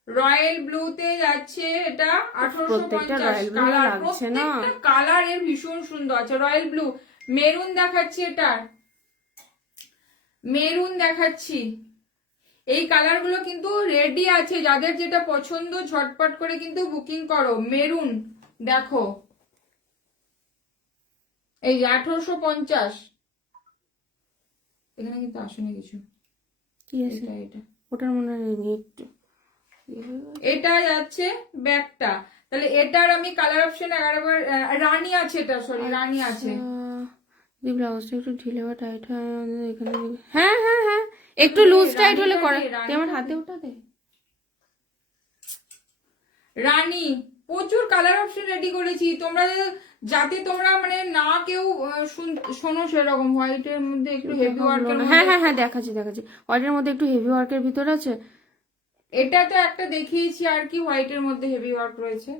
রয়্যাল ব্লুতে যাচ্ছে এটা 1850 কালার, প্রত্যেকটা কালার এর ভীষণ সুন্দর আছে। রয়্যাল ব্লু, মেরুন দেখাচ্ছি, এটা মেরুন দেখাচ্ছি, এই কালার গুলো কিন্তু রেডি আছে, যাদের যেটা পছন্দ ঝটপট করে কিন্তু বুকিং করো। মেরুন দেখো, এই 1850, এখানে কিন্তু আসেনি কিছু, কি আছে এটা ওটার মনে নেই একটু, এটা যাচ্ছে ব্যাগটা, তাহলে এটার আমি কালার অপশন 11 বার, রানী আছে এটা, সরি রানী আছে। যদি ব্লাউজটা একটু ঢিলে বা টাইট হয় এখানে, হ্যাঁ হ্যাঁ হ্যাঁ একটু লুজ টাইট হলে করে, তুই আমার হাতে ওটা দে। রানী প্রচুর কালার অপশন রেডি করেছি, তোমরা যাতে তোমরা মানে না কেউ শোনো সেরকম। হোয়াইটের মধ্যে একটু হেভি ওয়ার্কের, হ্যাঁ হ্যাঁ হ্যাঁ দেখাচ্ছি দেখাচ্ছি, হোয়াইটের মধ্যে একটু হেভি ওয়ার্কের ভিতর আছে। এটা তো একটা দেখিয়েছি, আর কি হোয়াইটের মধ্যে হেভি ওয়ার্ক রয়েছে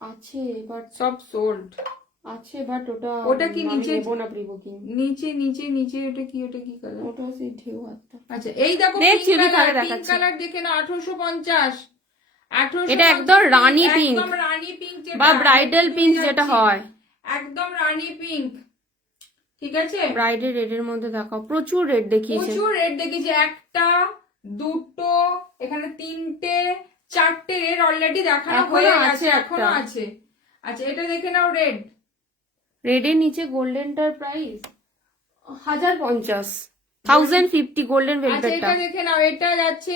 আছে, বাট সব সোল্ড আছে, বাট ওটা কি নিচে না প্রি বুকিং, নিচে নিচে নিচে ওটা কি কালার? ওটা সেই ঢেউ হাতটা। আচ্ছা এই দেখো দেখছি পিঙ্ক কালার, দেখাচ্ছি। কালার দেখে না 1850, 1850 এটা একদম রানী পিঙ্ক, একদম রানী পিঙ্ক বা ব্রাইডাল পিঙ্ক যেটা হয়, একদম রানী পিঙ্ক, ঠিক আছে। ব্রাইডের রেড এর মধ্যে দেখাও, প্রচুর রেড দেখিয়েছে, প্রচুর রেড দেখিয়েছি, একটা দুটো এখানে তিনটে চারটে রেড অলরেডি দেখানো হয়ে গেছে, এখনো আছে। আচ্ছা এটা দেখে নাও রেড, রেডের নিচে গোল্ডেনটার প্রাইস 1050, 1050 গোল্ডেন আচ্ছা ভেলভেটটা। এটা দেখে নাও, এটা যাচ্ছে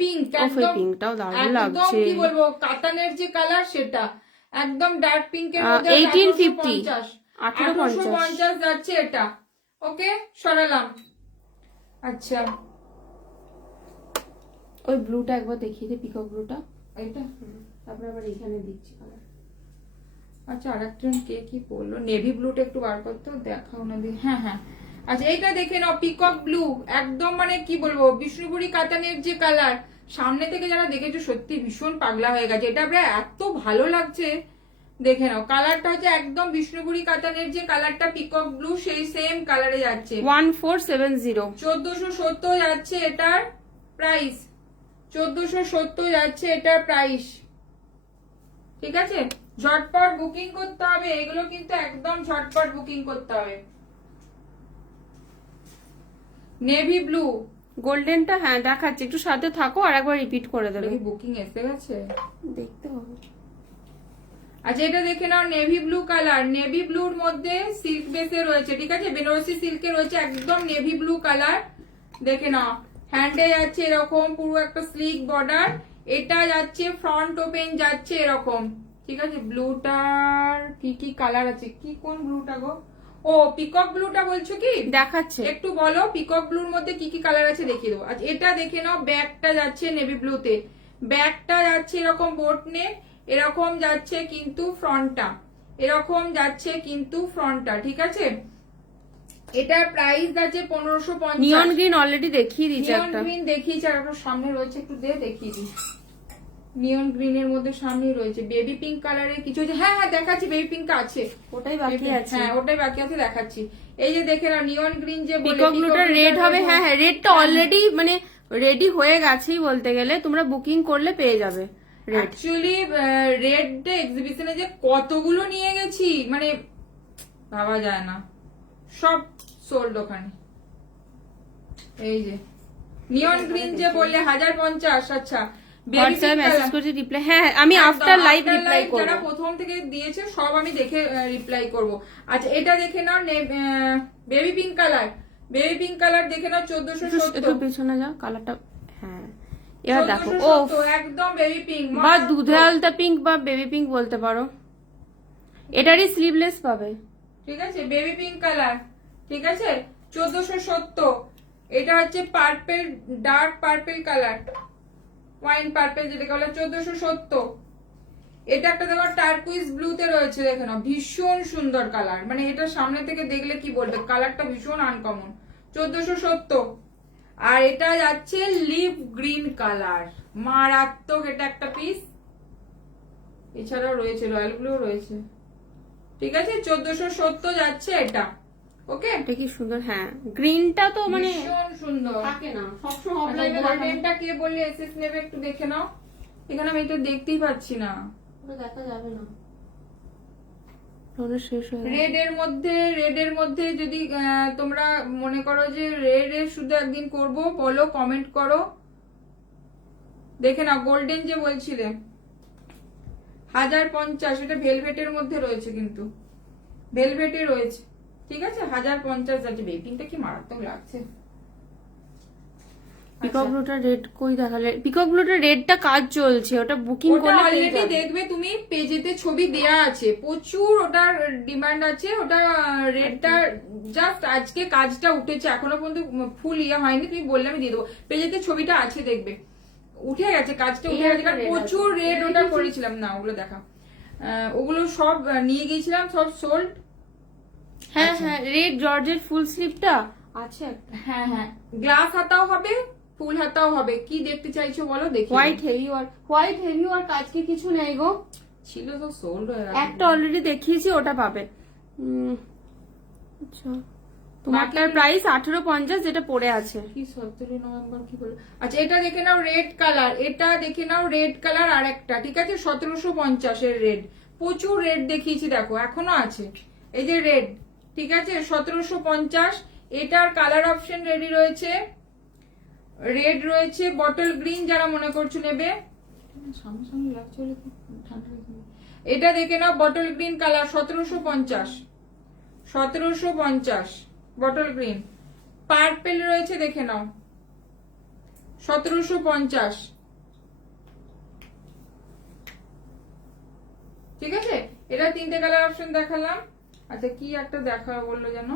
পিঙ্ক, একদম পিঙ্কটাও দারুণ একদম লাগছে, কি বলবো কাতানের যে কালার সেটা, একদম ডার্ক পিঙ্কের মধ্যে 1850, 1850 যাচ্ছে এটা। ওকে সরালাম। আচ্ছা ওই ব্লুটা একবার দেখিয়ে দে, পিকক ব্লুটা, এটা তারপরে আবার এখানে দিচ্ছি কালার। আচ্ছা আরেকজন কে কি বললো, নেভি ব্লুটা একটু বার করতে দেখাও না দি, হ্যাঁ হ্যাঁ। আচ্ছা এইটা দেখে নাও পিকক ব্লু, একদম মানে কি বলবো বিষ্ণুপুরি কাতানের যে কালার, সামনে থেকে যারা দেখেছো সত্যি ভীষণ পাগলা হয়ে গেছে, এটা প্রায় এত ভালো লাগছে। দেখে নাও কালারটা হচ্ছে একদম বিষ্ণুপুরি কাতানের যে কালারটা পিকক ব্লু, সেই সেম কালারে যাচ্ছে, 1470, 1470 যাচ্ছে এটার প্রাইস, 1470 যাচ্ছে এটার প্রাইস, ঠিক আছে। ঝটপট বুকিং করতে হবে, এগুলো কিন্তু একদম ঝটপট বুকিং করতে হবে। নেভি ব্লু, গোল্ডেনটা হ্যাঁ দেখাচ্ছি, একটু সাথে থাকো আর একবার রিপিট করে দেবে, বুকিং এসে গেছে দেখতে হবে। আচ্ছা এটা দেখে নাও নেভি ব্লু কালার, নেভি ব্লুর মধ্যে সিল্ক বেসে রয়েছে, ঠিক আছে, বেনারসি সিল্কে রয়েছে, একদম নেভি ব্লু কালার। দেখে নাও হ্যান্ডে যাচ্ছে এরকম পুরো একটা স্লিক বর্ডার, এটা যাচ্ছে ফ্রন্ট ওপেন যাচ্ছে এরকম, ঠিক আছে। ব্লুটার কি কি কালার আছে, কি কোন ব্লুটা গো, ও পিকক ব্লুটা বলছো কি, দেখাচ্ছে একটু বলো পিকক ব্লুর মধ্যে কি কি কালার আছে দেখিয়ে দেবো। আচ্ছা এটা দেখে নাও, ব্যাগটা যাচ্ছে নেভি ব্লুতে, ব্যাগটা যাচ্ছে এরকম বোট নেক, এরকম যাচ্ছে কিন্তু ফ্রন্টটা, এরকম যাচ্ছে কিন্তু ফ্রন্টটা, ঠিক আছে। এটার প্রাইস আছে 1550। নিয়ন গ্রিন অলরেডি দেখিয়ে দিয়েছে নিয়ন একটা, গ্রিন দেখিয়েছি, আর একটা সামনে রয়েছে, একটু দেখিয়ে দিই। নিয়ন গ্রিনের মধ্যে সামনেই রয়েছে বেবি পিঙ্ক কালারের কিছু, হ্যাঁ হ্যাঁ দেখাচ্ছি, বেবি পিঙ্ক আছে, ওটাই বাকি আছে, হ্যাঁ ওটাই বাকি আছে, দেখাচ্ছি। এই যে দেখে না নিয়ন গ্রিন যে পিকক ব্লুটা রেড হবে, হ্যাঁ হ্যাঁ রেডটা অলরেডি মানে রেডি হয়ে গেছেই বলতে গেলে, তোমরা বুকিং করলে পেয়ে যাবে। অ্যাকচুয়ালি রেড এক্সিবিশনে যে কতগুলো নিয়ে গেছি মানে ভাবা যায় না, সব সোল্ড ওখানে। এই যে নিয়ন গ্রিন যে বললে 1050, আচ্ছা হোয়াটসঅ্যাপ মেসেজ করছি রিপ্লাই, হ্যাঁ আমি আফটার লাইভ রিপ্লাই করব, যারা প্রথম থেকে দিয়েছে সব আমি দেখে রিপ্লাই করব। আচ্ছা এটা দেখে নাও baby pink colour, baby pink colour দেখে নাও 1470, একটু পেছনে যাও কালারটা, হ্যাঁ এবার দেখো, ও একদম বেবি পিঙ্ক বা দুধে আলতা পিঙ্ক বা বেবি পিঙ্ক বলতে পারো, এটারই স্লিভলেস পাবে, ঠিক আছে। বেবি পিঙ্ক কালার, ঠিক আছে, 1470। এটা হচ্ছে purple, dark purple colour, wine purple যেটাকে বলে, 1470। এটা একটা দেখো টার্কুইজ ব্লুতে রয়েছে, দেখে নাও ভীষণ সুন্দর কালার, মানে এটা সামনে থেকে দেখলে কি বলবে, কালারটা ভীষণ আনকমন, 1470। আর এটা যাচ্ছে লিভ গ্রিন কালার, মারাত্মক এটা একটা পিস। এছাড়াও রয়েছে রয়্যাল ব্লু রয়েছে, ঠিক আছে 1470 যাচ্ছে এটা। ওকে, এটা কি সুন্দর। হ্যাঁ, গ্রিনটা তো মানে ভীষণ সুন্দর থাকে না সবসময় অফলাইনে। গোল্ডেনটা কে বললে এসএস নেবে একটু দেখে নাও। এখানে আমি এটা দেখতেই পাচ্ছি না, দেখা যাবে না, টোনের শেষ হয়ে গেছে। রেড এর মধ্যে যদি তোমরা মনে করো যে রেড এর শুধু একদিন করব, বলো, কমেন্ট করো, দেখে নাও। গোল্ডেন যে বলছিলে 1050, এটা ভেলভেটের মধ্যে রয়েছে, কিন্তু ভেলভেটে রয়েছে, ঠিক আছে 1050 যাচ্ছে। বেপিংটা কি মারাত্মক লাগছে। পিকক ব্লুটা রেড কই দেখালে? পিকক ব্লুটা রেডটা কাজ চলছে, ওটা বুকিং ওটা করলে পেয়ে অলরেডি যাবে। দেখবে তুমি পেজেতে ছবি দেয়া আছে, প্রচুর ওটার ডিমান্ড আছে। ওটা রেডটা জাস্ট আজকে কাজটা উঠেছে, এখনো পর্যন্ত ফুল ইয়ে হয়নি, তুমি বললে আমি দিয়ে দেবো। পেজেতে ছবিটা আছে, দেখবে উঠে গেছে, কাজটা উঠে গেছে, কারণ প্রচুর রেড ওটা করেছিলাম না। ওগুলো দেখা, ওগুলো সব নিয়ে গিয়েছিলাম, সব সোল্ড। হ্যাঁ হ্যাঁ, রেড জর্জের ফুল স্লিভটা আছে একটা। হ্যাঁ হ্যাঁ, গ্লাস হাতাও হবে, ফুল হাতাও হবে। কি দেখতে চাইছো বলো, দেখি। হোয়াইট হেভি ওয়ার কাজকে কিছু নেই গো, ছিল তো সোল্ড হয়ে গেছে। একটা অলরেডি দেখিয়েছি, ওটা পাবে। আচ্ছা, তোমারটার প্রাইস 1850, যেটা পড়ে আছে। কি 17 নভেম্বর কি বলে? আচ্ছা এটা দেখে নাও রেড কালার, এটা দেখে নাও রেড কালার আর একটা, ঠিক আছে 1750 এর রেড। প্রচুর রেড দেখিয়েছি, দেখো এখনো আছে। এই যে রেড, ঠিক আছে 1750। এটার কালার অপশন রেডি রয়েছে, রেড রয়েছে, বটল গ্রিন যারা মনে করছো নেবে। সামনে সামনে লাগছে বলে কি ঠান্ডা লাগছে। এটা দেখে নাও bottle green colour 1750 bottle green. Purple রয়েছে, দেখে নাও 1750, ঠিক আছে। এটা তিনটে কালার অপশন দেখালাম। আচ্ছা কি একটা দেখা বললো যেন,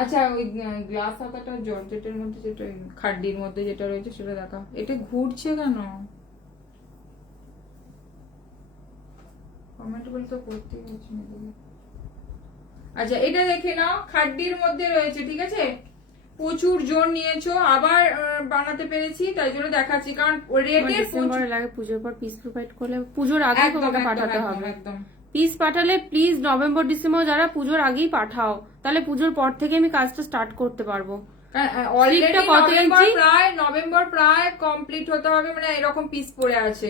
আচ্ছা ওই গ্লাস হাতাটা জর্জেটের মধ্যে, যেটা খাড্ডির মধ্যে যেটা রয়েছে সেটা দেখা। এটা ঘুরছে কেন? কমেন্ট বলতে করতে হচ্ছে না। আচ্ছা এটা দেখে নাও, খাড্ডির মধ্যে রয়েছে, ঠিক আছে। প্রচুর জোর নিয়েছো, আবার বানাতে পেরেছি, তাই জন্য দেখাচ্ছি, কারণ রেটের ডিসেম্বরে লাগে, পুজোর পর পিস প্রোভাইড করলে পুজোর আগে তোমাকে পাঠাতে হবে। একদম পিস পাঠালে প্লিজ নভেম্বর ডিসেম্বর যারা পুজোর আগেই পাঠাও, তাহলে পুজোর পর থেকে আমি কাজটা স্টার্ট করতে পারবো। নভেম্বর প্রায় কমপ্লিট হতে হবে, মানে এরকম পিস পড়ে আছে।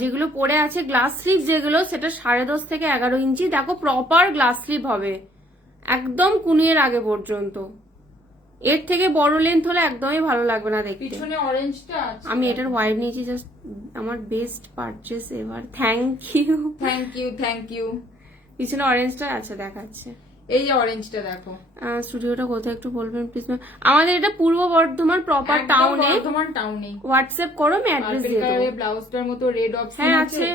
যেগুলো পড়ে আছে গ্লাস স্লিভ, যেগুলো সেটা 10.5 থেকে 11 ইঞ্চি। দেখো প্রপার গ্লাস স্লিভ হবে, একদম কুনিয়ের আগে পর্যন্ত। এর থেকে বড় লেন্থ হলে একদমই ভালো লাগবে না দেখতে। পিছনে অরেঞ্জটা আছে, আমি এটার হোয়াইট নিয়েছি, জাস্ট আমার best purchase ever, thank you. পিছনে অরেঞ্জটা আছে, দেখাচ্ছে। এই যে অরেঞ্জটা দেখো। স্টুডিওটা কোথায় একটু বলবেন প্লিজ? আমাদের এটা পূর্ব বর্ধমান প্রপার টাউনে। হোয়াটসঅ্যাপ করো, আমি অ্যাড্রেস দিয়ে দেবো। ব্লাউজটার মতো রেড অপশন হ্যাঁ আছে,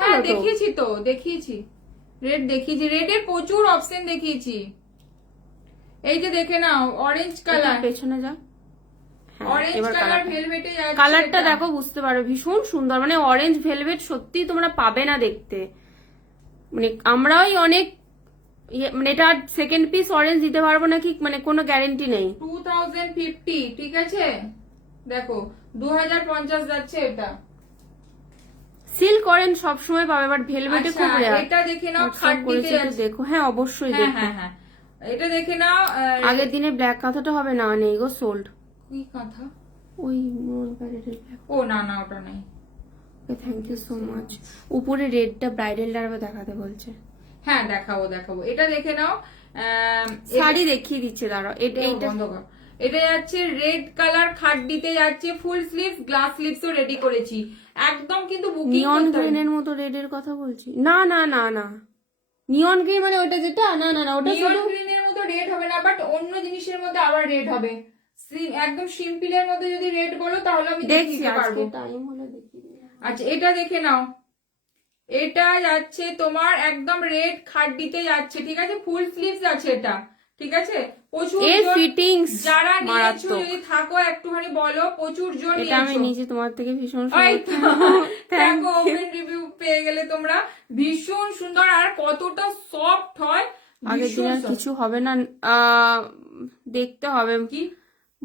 হ্যাঁ দেখিয়েছি রেড দেখিয়েছি, রেডের প্রচুর অপশন দেখিয়েছি। এই যে দেখে নাও অরেঞ্জ কালার, পেছনে যা, অরেঞ্জ কালার ভেলভেটে যাচ্ছে। কালারটা দেখো, বুঝতে পারো ভীষণ সুন্দর, মানে অরেঞ্জ ভেলভেট সত্যি তোমরা পাবে না দেখতে। মানে আমরাই অনেক, মানে এটা সেকেন্ড পিস অরেঞ্জ দিতে পারবো নাকি, মানে কোনো গ্যারেন্টি নেই। 2050, ঠিক আছে দেখো 2050 যাচ্ছে এটা। সিল্ক অরেঞ্জ সবসময় পাবে, বাট ভেলভেটে খুব রেয়ার। এটা দেখে নাও, খাড্ডিতে যাচ্ছে, দেখো। হ্যাঁ অবশ্যই দেখো। হ্যাঁ এটা দেখে নাও। আগের দিনে ব্ল্যাক কাঁথাটা হবে না, নেই গো, সোল্ড। কি কাঁথা? ওই ও না ওটা নেই। Thank you so much. উপরে রেডটা ব্রাইডাল ডারবা দেখাতে বলছে। হ্যাঁ দেখাবো। এটা দেখে নাও, শাড়ি দেখিয়ে দিচ্ছে, দাঁড়াও। এটা যাচ্ছে রেড কালার, খাড্ডিতে যাচ্ছে, ফুল স্লিভ, গ্লাস স্লিভসও রেডি করেছি একদম, কিন্তু বুকিং নিয়ন গ্রিনের মতো রেডের কথা বলছি। না নিয়ন গ্রিন মানে ওটা যেটা, না ওটা নিয়ন গ্রিনের মতো রেড হবে না, বাট অন্য জিনিসের মধ্যে আবার রেড হবে। একদম সিম্পলের মধ্যে যদি রেড বলো তাহলে আমি দেখিয়ে পারবো। টাইম হলে দেখিয়ে। আচ্ছা এটা দেখে নাও, এটা যাচ্ছে তোমার একদম রেড খাড্ডিতে যাচ্ছে, ঠিক আছে, ফুল স্লিভস আছে এটা, ঠিক আছে। প্রচুর ফিটিংস, যারা নিয়েছো যদি থাকো একটুখানি বলো, প্রচুর জন এটা আমি নিজে তোমার থেকে ভীষণ দেখো ওপেন রিভিউ পেয়ে গেলে তোমরা। ভীষণ সুন্দর, আর কতটা সফট হয়। আগের দিন আর কিছু হবে না, দেখতে হবে। কি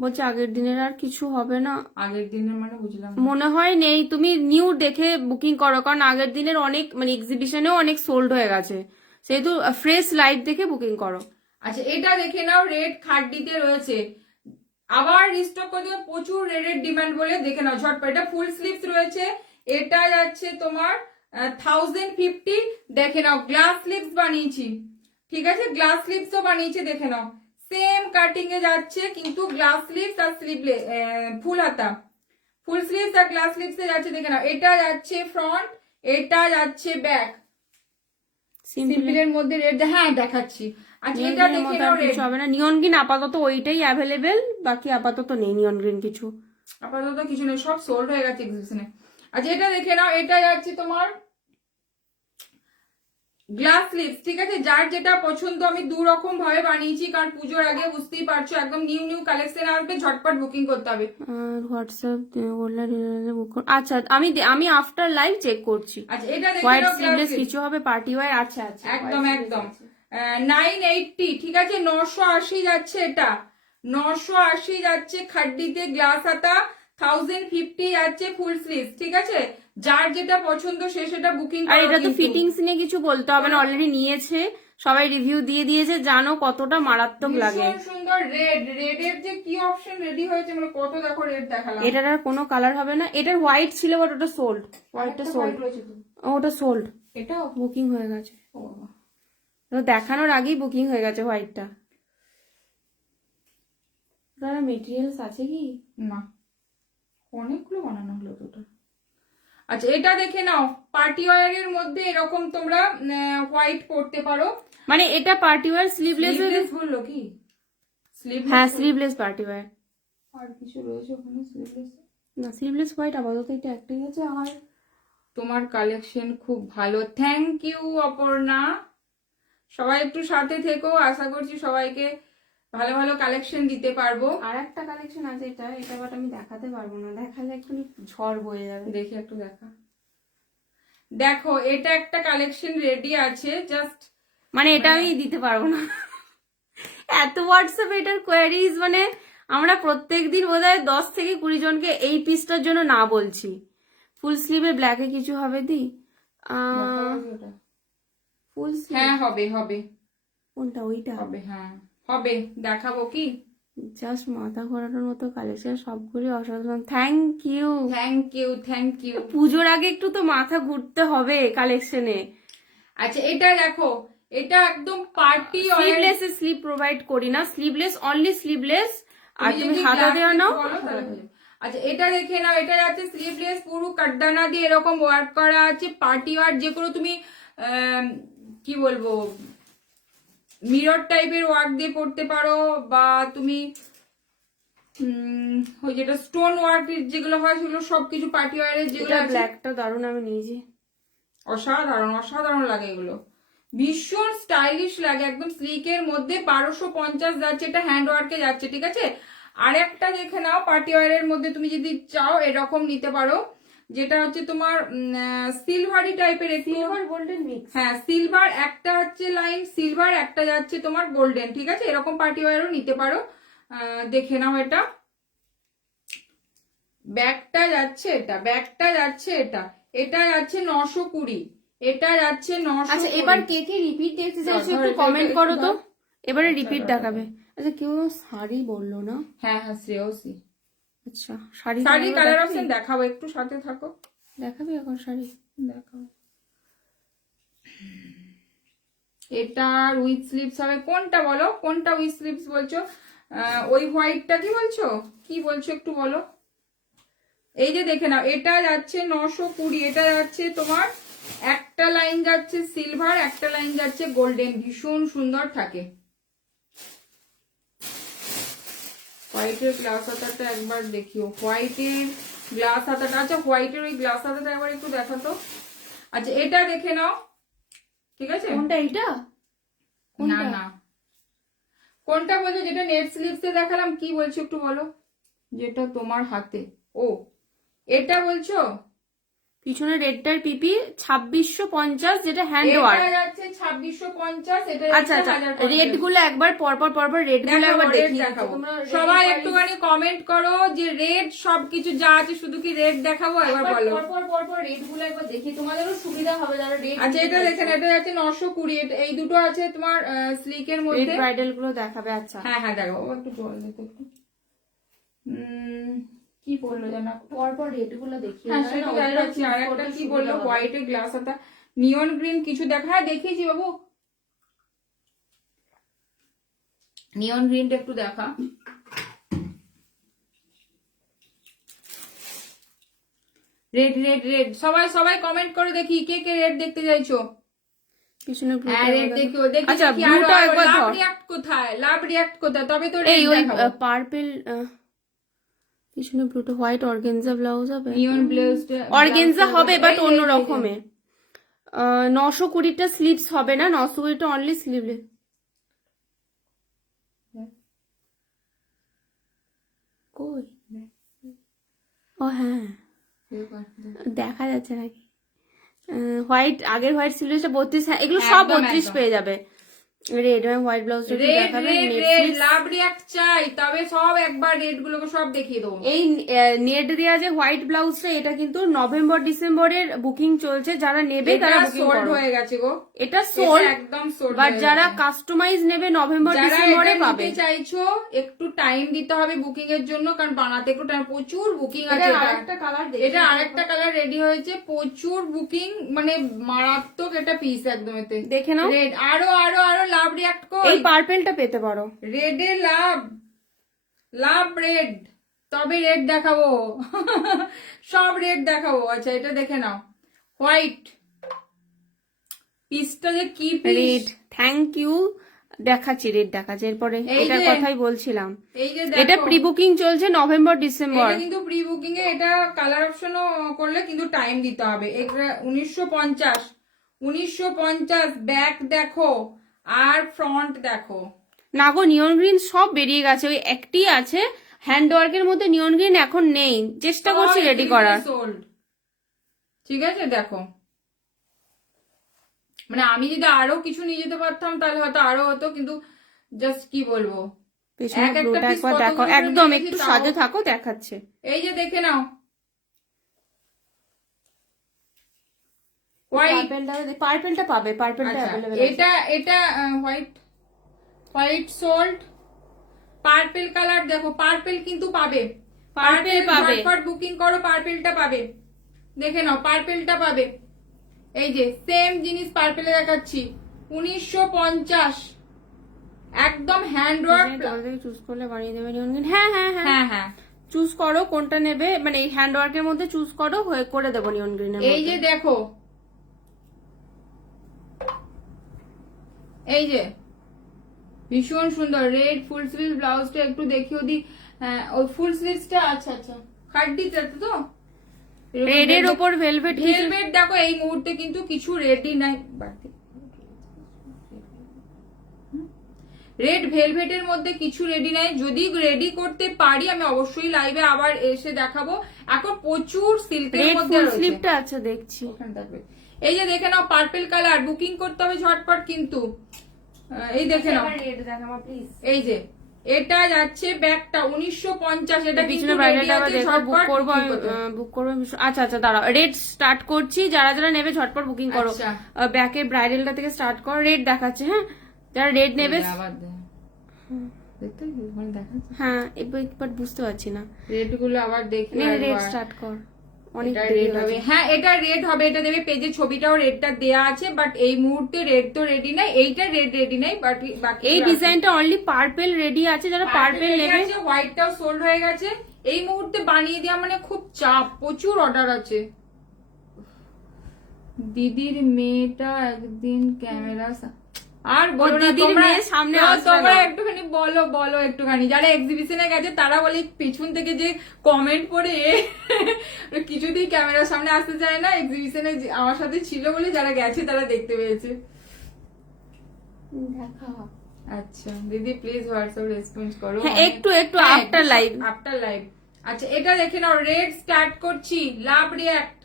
বলছে আগের দিনের আর কিছু হবে না, আগের দিনের মানে বুঝলাম না। মনে হয় নেই, তুমি নিউ দেখে বুকিং করো, কারণ আগের দিনের অনেক মানে এক্সিবিশনেও অনেক সোল্ড হয়ে গেছে, সেহেতু ফ্রেশ লাইট দেখে বুকিং করো। আচ্ছা এটা দেখে নাও, রেড খাড্ডিতে রয়েছে, আবার রিস্টক করে দেবে, প্রচুর রেডের ডিমান্ড বলে দেখে নাও ঝটপট। এটা ফুল স্লিভস রয়েছে, এটা যাচ্ছে তোমার 1050। দেখে নাও গ্লাস স্লিভস বানিয়েছি, ঠিক আছে, গ্লাস স্লিভসও বানিয়েছি, দেখে নাও সেম কাটিং এ যাচ্ছে, কিন্তু গ্লাস স্লিভস আর স্লিভলেস, ফুল হাতা, ফুল স্লিভস আর গ্লাস স্লিভস এ যাচ্ছে, দেখে নাও এটা যাচ্ছে ফ্রন্ট, এটা যাচ্ছে ব্যাক, সিম্পলের মধ্যে রেড, হ্যাঁ দেখাচ্ছি। আচ্ছা এটা দেখে নাও রেড, কিছু হবে না, নিয়ন গ্রিন আপাতত ওইটাই অ্যাভেলেবেল, বাকি আপাতত নেই নিয়ন গ্রিন কিছু। আপাতত কিছু নেই, সব সোল্ড হয়ে গেছে এক্সিবিশনে। আচ্ছা এটা দেখে নাও, এটা যাচ্ছে তোমার গ্লাস স্লিভস, ঠিক আছে, যার যেটা পছন্দ, আমি দু রকম ভাবে বানিয়েছি, কারণ পুজোর আগে বুঝতেই পারছো একদম নিউ নিউ কালেকশন আসবে, ঝটপট বুকিং করতে হবে। আর হোয়াটসঅ্যাপ বুক, আচ্ছা আমি আফটার লাইভ চেক করছি। আচ্ছা এটা দেখে হোয়াইট নাও স্লিভলেস কিছু হবে পার্টি ওয়্যার, আচ্ছা আচ্ছা একদম একদম 980, ঠিক আছে, 980 যাচ্ছে, এটা 980 যাচ্ছে খাড্ডিতে গ্লাস হাতা, 1050 যাচ্ছে ফুল স্লিভস, ঠিক আছে, যার যেটা পছন্দ সে সেটা বুকিং আর করো। এটা তো কিন্তু ফিটিংস নিয়ে কিছু বলতে হবে না, অলরেডি নিয়েছে, সবাই রিভিউ দিয়ে দিয়েছে, জানো কতটা মারাত্মক লাগে। ভীষণ সুন্দর রেড, রেডের যে কি অপশন রেডি হয়েছে, মানে কত দেখো রেড দেখালাম। এটার আর কোনো কালার হবে না, এটার হোয়াইট ছিল বাট ওটা সোল্ড, হোয়াইটটা একটা সোল্ড, white রয়েছে তো। ওটা সোল্ড, এটাও বুকিং হয়ে গেছে, ও বাবা। তো দেখানোর আগেই বুকিং হয়ে গেছে হোয়াইটটা। দাদা মেটেরিয়ালস আছে কি? না, অনেকগুলো বানানো হলো তোটা। আচ্ছা এটা দেখে নাও, পার্টি ওয়্যারের মধ্যে এরকম তোমরা হোয়াইট করতে পারো, মানে এটা পার্টি ওয়্যার স্লিভলেস, স্লিভলেস বললো কি, স্লিভ, হ্যাঁ স্লিভলেস পার্টি ওয়্যার, আর কিছু রয়েছে ওখানে স্লিভলেস? না স্লিভলেস হোয়াইট আপাতত এটা একটাই আছে। আর তোমার কালেকশন খুব ভালো, থ্যাংক ইউ অপর্ণা, সবাই একটু সাথে থেকো, আশা করছি সবাইকে ভালো ভালো কালেকশন দিতে পারবো। আর একটা কালেকশন আছে, এটা এটা বাট আমি দেখাতে পারবো না, দেখালে এক্ষুনি ঝড় বয়ে যাবে। দেখি একটু দেখা, দেখো এটা একটা কালেকশন রেডি আছে, জাস্ট মানে এটা আমি দিতে পারবো না, এত হোয়াটসঅ্যাপ এটার কোয়ারিজ, মানে আমরা প্রত্যেকদিন বোধহয় 10 থেকে 20 জনকে এই পিসটার জন্য না বলছি। ফুল স্লিভে ব্ল্যাকে কিছু হবে দি, ফুল স্লিভ, হ্যাঁ হবে হবে কোনটা ওইটা হবে, হ্যাঁ হবে, দেখাবো কি, জাস্ট মাথা ঘোরানোর মতো কালেকশন, সবগুলি অসাধারণ, thank you. Thank you thank you. পুজোর আগে একটু তো মাথা ঘুরতে হবে কালেকশনে। আচ্ছা এটা দেখো, এটা একদম পার্টি স্লিভলেস এ স্লিভ প্রোভাইড করি না, স্লিভলেস অনলি স্লিভলেস, আর তুমি হাতা দেওয়া নাও। আচ্ছা এটা দেখে নাও, এটা যাচ্ছে স্লিভলেস, পুরো কাটদানা দিয়ে এরকম ওয়ার্ক করা আছে, পার্টি ওয়ার, যে কোনো তুমি কি বলবো মিরর টাইপের ওয়ার্ক দিয়ে পড়তে পারো, বা তুমি ওই যেটা স্টোন ওয়ার্ক যেগুলো হয় সেগুলো সবকিছু পার্টি ওয়ারের যেগুলো আছে, ব্ল্যাকটা দারুণ, আমি নিয়েছি, অসাধারণ অসাধারণ লাগে এগুলো, ভীষণ স্টাইলিশ লাগে, একদম স্লিকের মধ্যে 1250 যাচ্ছে, এটা হ্যান্ড ওয়ার্কে যাচ্ছে, ঠিক আছে। আর একটা দেখে নাও, পার্টি ওয়ারের মধ্যে তুমি যদি চাও এরকম নিতে পারো, যেটা হচ্ছে তোমার সিলভারি টাইপের, সিলভার গোল্ডেন মিক্স, হ্যাঁ সিলভার, একটা হচ্ছে লাইন সিলভার, একটা যাচ্ছে তোমার গোল্ডেন, ঠিক আছে, এরকম পার্টি ওয়ারও নিতে পারো। দেখে নাও এটা ব্যাগটা যাচ্ছে, এটা ব্যাগটা যাচ্ছে, এটা এটা যাচ্ছে 920, এটা যাচ্ছে 900। আচ্ছা এবার কে কে রিপিট দেখতে চাইছো একটু কমেন্ট করো তো, এবারে রিপিট দেখাবে। আচ্ছা কেউ শাড়ি বললো না, হ্যাঁ হ্যাঁ শ্রেয়সী, আচ্ছা শাড়ি শাড়ি কালার অপশন দেখাবো, একটু সাথে থাকো, দেখাবি এখন শাড়ি দেখাবো। এটা উইথ স্লিভস হবে, কোনটা বলো, কোনটা উইথ স্লিভস বলছো, ওই হোয়াইটটা কি বলছো, কি বলছো একটু বলো। এই যে দেখে নাও, এটা যাচ্ছে 920, এটা যাচ্ছে তোমার একটা লাইন যাচ্ছে সিলভার, একটা লাইন যাচ্ছে গোল্ডেন, ভীষণ সুন্দর থাকে। হোয়াইটের গ্লাস হাতাটা একবার দেখিও, হোয়াইটের গ্লাস হাতাটা, আচ্ছা হোয়াইটের ওই গ্লাস হাতাটা একবার একটু দেখাতো। আচ্ছা এটা দেখে নাও, ঠিক আছে, কোনটা এইটা, না না কোনটা বলছো, যেটা নেট স্লিভস এ দেখালাম, কি বলছো একটু বলো, যেটা তোমার হাতে, ও এটা বলছো, পিছনে রেডটার পিপি 2650, যেটা হ্যান্ড ওয়ার্ক। এটা যাচ্ছে 2650, এটা আচ্ছা আচ্ছা, রেড গুলো একবার পরপর রেড গুলো একবার দেখিয়ে দেখাবো। তোমরা সবাই একটুখানি কমেন্ট করো যে রেড সবকিছু যা আছে শুধু কি রেড দেখাবো, একবার বলো। পরপর রেড গুলো একবার দেখি, তোমাদেরও সুবিধা হবে যারা রেড। আচ্ছা এটা দেখেন, এটা যাচ্ছে 920, এই দুটো আছে তোমার স্লিকের রেড মধ্যে। ব্রাইডাল গুলো দেখাবে। আচ্ছা হ্যাঁ হ্যাঁ দেখাবো, একটু জল দিতে একটু। কি বললো জানা, পরপর রেড গুলো দেখি। হ্যাঁ সেটা দেখাচ্ছি। আর একটা কি বললো, হোয়াইটের গ্লাস হাতা, নিয়ন গ্রিন কিছু দেখা, হ্যাঁ দেখিয়েছি বাবু, নিয়ন গ্রিনটা একটু দেখা। রেড রেড রেড, সবাই কমেন্ট করে দেখি কে কে রেড দেখতে চাইছো। পিছনে হ্যাঁ রেড দেখিও, দেখি আচ্ছা, দেখি ব্লুটা আরো একবার লাভ ধর। রিঅ্যাক্ট কোথায়, লাভ রিঅ্যাক্ট কোথায়, তবে তো এই রেড ওই দেখাবো। পার্পল, পিছনে ব্লুটা হোয়াইট অর্গেনজা ব্লাউজ হবে। নিয়ন ব্লাউজ, অর্গেনজা হবে বাট অন্য রকমের। 920টা স্লিভস হবে না, 920টা অনলি স্লিভলেস। কই? ও হ্যাঁ, দেখা যাচ্ছে নাকি? হোয়াইট, আগের হোয়াইট স্লিভসটা 32, এগুলো সব 32 পেয়ে যাবে। রেড হোয়াইট ব্লাউজটা রেড দেখাবে। রেড রেড লাভ রিঅ্যাক্ট চাই, তবে সব একবার রেড গুলোকে সব দেখিয়ে দেবো। এই নেট দেওয়া যে হোয়াইট ব্লাউজটা, এটা কিন্তু নভেম্বর ডিসেম্বরের বুকিং চলছে, যারা নেবে তারা বুকিং সোল্ড করো। হয়ে গেছে গো, এটা সোল্ড একদম সোল্ড। বাট যারা কাস্টমাইজ নেবে নভেম্বর যারা ডিসেম্বরে এটা পাবে। নিতে চাইছো একটু টাইম দিতে হবে বুকিং এর জন্য, কারণ বানাতে একটু টাইম, প্রচুর বুকিং আছে। এটা আরেকটা কালার, এটা আরেকটা কালার রেডি হয়েছে, প্রচুর বুকিং, মানে মারাত্মক একটা পিস একদম। এতে দেখে নাও। রেড আরো আরো আরো লাভ রিঅ্যাক্ট কর, এই পার্পেলটা পেতে পারো। রেডে লাভ, লাভ রেড, তবে রেড দেখাবো সব রেড দেখাবো। আচ্ছা এটা দেখে নাও, হোয়াইট পিসটা যে কি পিস। রেড, থ্যাংক ইউ, দেখাচ্ছি রেড দেখাচ্ছি। এরপরে এই এটার যে- কথাই বলছিলাম, এই যে এটা দেখো, প্রি বুকিং চলছে নভেম্বর ডিসেম্বর। এটা কিন্তু প্রি বুকিং এ, এটা কালার অপশনও করলে কিন্তু টাইম দিতে হবে। এটা 1950 ব্যাক দেখো আর ফ্রন্ট দেখো। না গো, নিয়ন গ্রিন সব বেরিয়ে গেছে, ওই একটি আছে হ্যান্ড ওয়ার্কের মধ্যে, নিয়ন গ্রিন এখন নেই, চেষ্টা করছি রেডি করার। সোল্ড, ঠিক আছে দেখো, মানে আমি যদি আরো কিছু নিয়ে যেতে পারতাম তাহলে হয়তো আরো হতো, কিন্তু জাস্ট কি বলবো, পেছনে এক একটা ব্লুটা piece একবার কতগুলো দেখো, করে একদম নিয়েছি একটু তাও। সাজে থাকো, দেখাচ্ছে। এই যে দেখে নাও, হোয়াইট, পার্পেলটা পাবে, পার্পেলটা আচ্ছা, অ্যাভেলেবল। এটা এটা হোয়াইট সোল্ড, পার্পল কালার দেখো, পার্পল কিন্তু পাবে, পার্পল পাবে। বুকিং করো, পার্পলটা পাবে, দেখে নাও পার্পলটা পাবে। এই যে সেম জিনিস পার্পলে দেখাচ্ছি, 1950, একদম হ্যান্ড ওয়ার্ক। চুজ করলে বানিয়ে দেবে নিয়ন গ্রিন। হ্যাঁ হ্যাঁ হ্যাঁ, হ্যাঁ হ্যাঁ, চুজ করো কোনটা নেবে, মানে এই হ্যান্ড ওয়ার্কের মধ্যে চুজ করো, হয়ে করে দেবো নিয়ন গ্রিনের। এই যে দেখো, এই যে ভীষণ সুন্দর রেড ফুল স্লিভ ব্লাউজটা একটু দেখিও দি। হ্যাঁ ওই ফুল স্লিভসটা, আচ্ছা আচ্ছা খাড্ডিটা তো রেড এর উপর ভেলভেট। ভেলভেট দেখো, এই মুহূর্তে কিন্তু কিছু রেডি নাই, রেড ভেলভেটের মধ্যে কিছু রেডি নাই। যদি রেডি করতে পারি আমি অবশ্যই লাইভে আবার এসে দেখাবো। এখন প্রচুর সিল্কের রেড মধ্যে ফুল রয়েছে। স্লিভটা আছে দেখছি। ওখানে থাকবে। এই যে দেখে নাও পার্পল কালার, বুকিং করতে হবে ঝটপট কিন্তু। এই দেখে নাও, রেড দেখামা প্লিজ। এই যে এটা যাচ্ছে ব্যাগটা 1950, এটা পিছনে কিন্তু ব্রাইডালটা ready আবার আছে, দেখো, বুক ঝটপট করবো booking করতে হবে। বুক করবো। আচ্ছা আচ্ছা দাঁড়াও, রেড স্টার্ট করছি, যারা যারা নেবে ঝটপট বুকিং করো। আচ্ছা। ব্যাকের ব্রাইডালটা থেকে স্টার্ট করো, রেড দেখাচ্ছে। হ্যাঁ, যারা রেড নেবে, এই যে আবার দেখতে ওখানে দেখাচ্ছে, হ্যাঁ বাট বুঝতে পারছি না। রেড গুলো আবার দেখি রেড স্টার্ট কর, অনেক এটা দেরি রেড হয়ে হবে। গেছে। হ্যাঁ এটা রেড হবে, এটা দেবে পেজে, ছবিটাও রেডটা দেয়া আছে, বাট এই মুহূর্তে রেড তো রেডি নাই, এইটা রেড রেডি নাই, বাট বাকি এই ডিজাইনটা অনলি পার্পল রেডি আছে, যারা পার্পল নেবে। হোয়াইটটাও সোল্ড হয়ে গেছে। এই মুহূর্তে বানিয়ে দেওয়া মানে খুব চাপ, প্রচুর অর্ডার আছে। দিদির মেয়েটা একদিন ক্যামেরা আর বলো না, দিদির তোমরা মেয়ে সামনে আসবে তোমরা না। একটুখানি বলো একটুখানি, যারা এক্সিবিশনে গেছে তারা বলে পিছন থেকে যে কমেন্ট পড়ে কিছুতেই ক্যামেরার সামনে আসতে চায় না। এক্সিবিশনে আমার সাথে ছিল বলে যারা গেছে তারা দেখতে পেয়েছে। আচ্ছা দিদি প্লিজ হোয়াটসঅ্যাপ রেসপন্স করো। হ্যাঁ, একটু আফটার লাইভ। After live. আচ্ছা এটা দেখে নাও, রেড স্টার্ট করছি, লাভ রিঅ্যাক্ট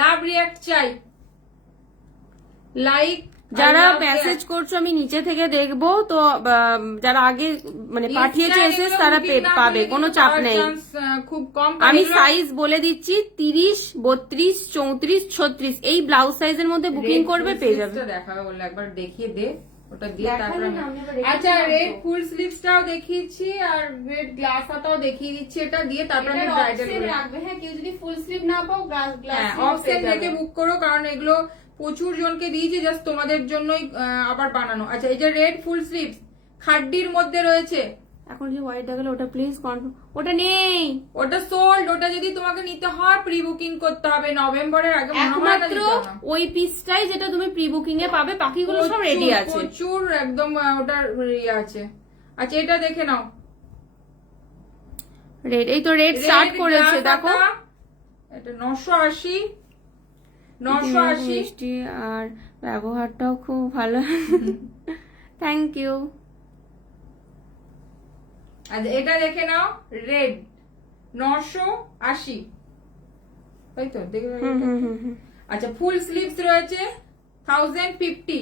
লাভ রিয়াক্ট চাই, লাইক। যারা মেসেজ করছো আমি নিচে থেকে দেখবো, তো যারা আগে মানে পাঠিয়েছে এসএস তারা পাবে, কোনো চাপ নেই। খুব কম। আমি সাইজ বলে দিচ্ছি 30, 32, 34, 36 এই ব্লাউজ সাইজের মধ্যে বুকিং করবে, পেয়ে যাবে। দেখাবে বলে একবার দেখিয়ে দে, ওটা দিয়ে তারপরে। আচ্ছা, রেড ফুল স্লিভসটাও দেখিয়েছি আর রেড গ্লাস হাতাও দেখিয়ে দিচ্ছি, এটা দিয়ে তারপরে আমি ব্রাইডাল রাখবে। হ্যাঁ, কেউ যদি ফুল স্লিভ না পাও গ্লাস অপশন রেখে বুক করো, কারণ এগুলো প্রচুর জনকে দিয়েছি, জাস্ট তোমাদের জন্যই আবার বানানো। আচ্ছা, এই যে রেড ফুল স্লিভস খাড্ডির মধ্যে রয়েছে। এখন যে হোয়াইট দেখালো ওটা প্লিজ কনফার্ম, ওটা নেই, ওটা সোল্ড। ওটা যদি তোমাকে নিতে হয় প্রি বুকিং করতে হবে নভেম্বরের আগে। একমাত্র ওই পিসটাই যেটা তুমি প্রি বুকিং এ পাবে, বাকিগুলো সব রেডি আছে, প্রচুর একদম ওটা ইয়ে আছে। আচ্ছা, এটা দেখে নাও, রেড। এই তো রেড স্টার্ট করেছে, দেখো এটা 980 980। আর ব্যবহারটাও খুব ভালো, থ্যাংক ইউ। আচ্ছা, এটা দেখে নাও, রেড 980, তাই তো দেখে। আচ্ছা, ফুল স্লিভস রয়েছে 1050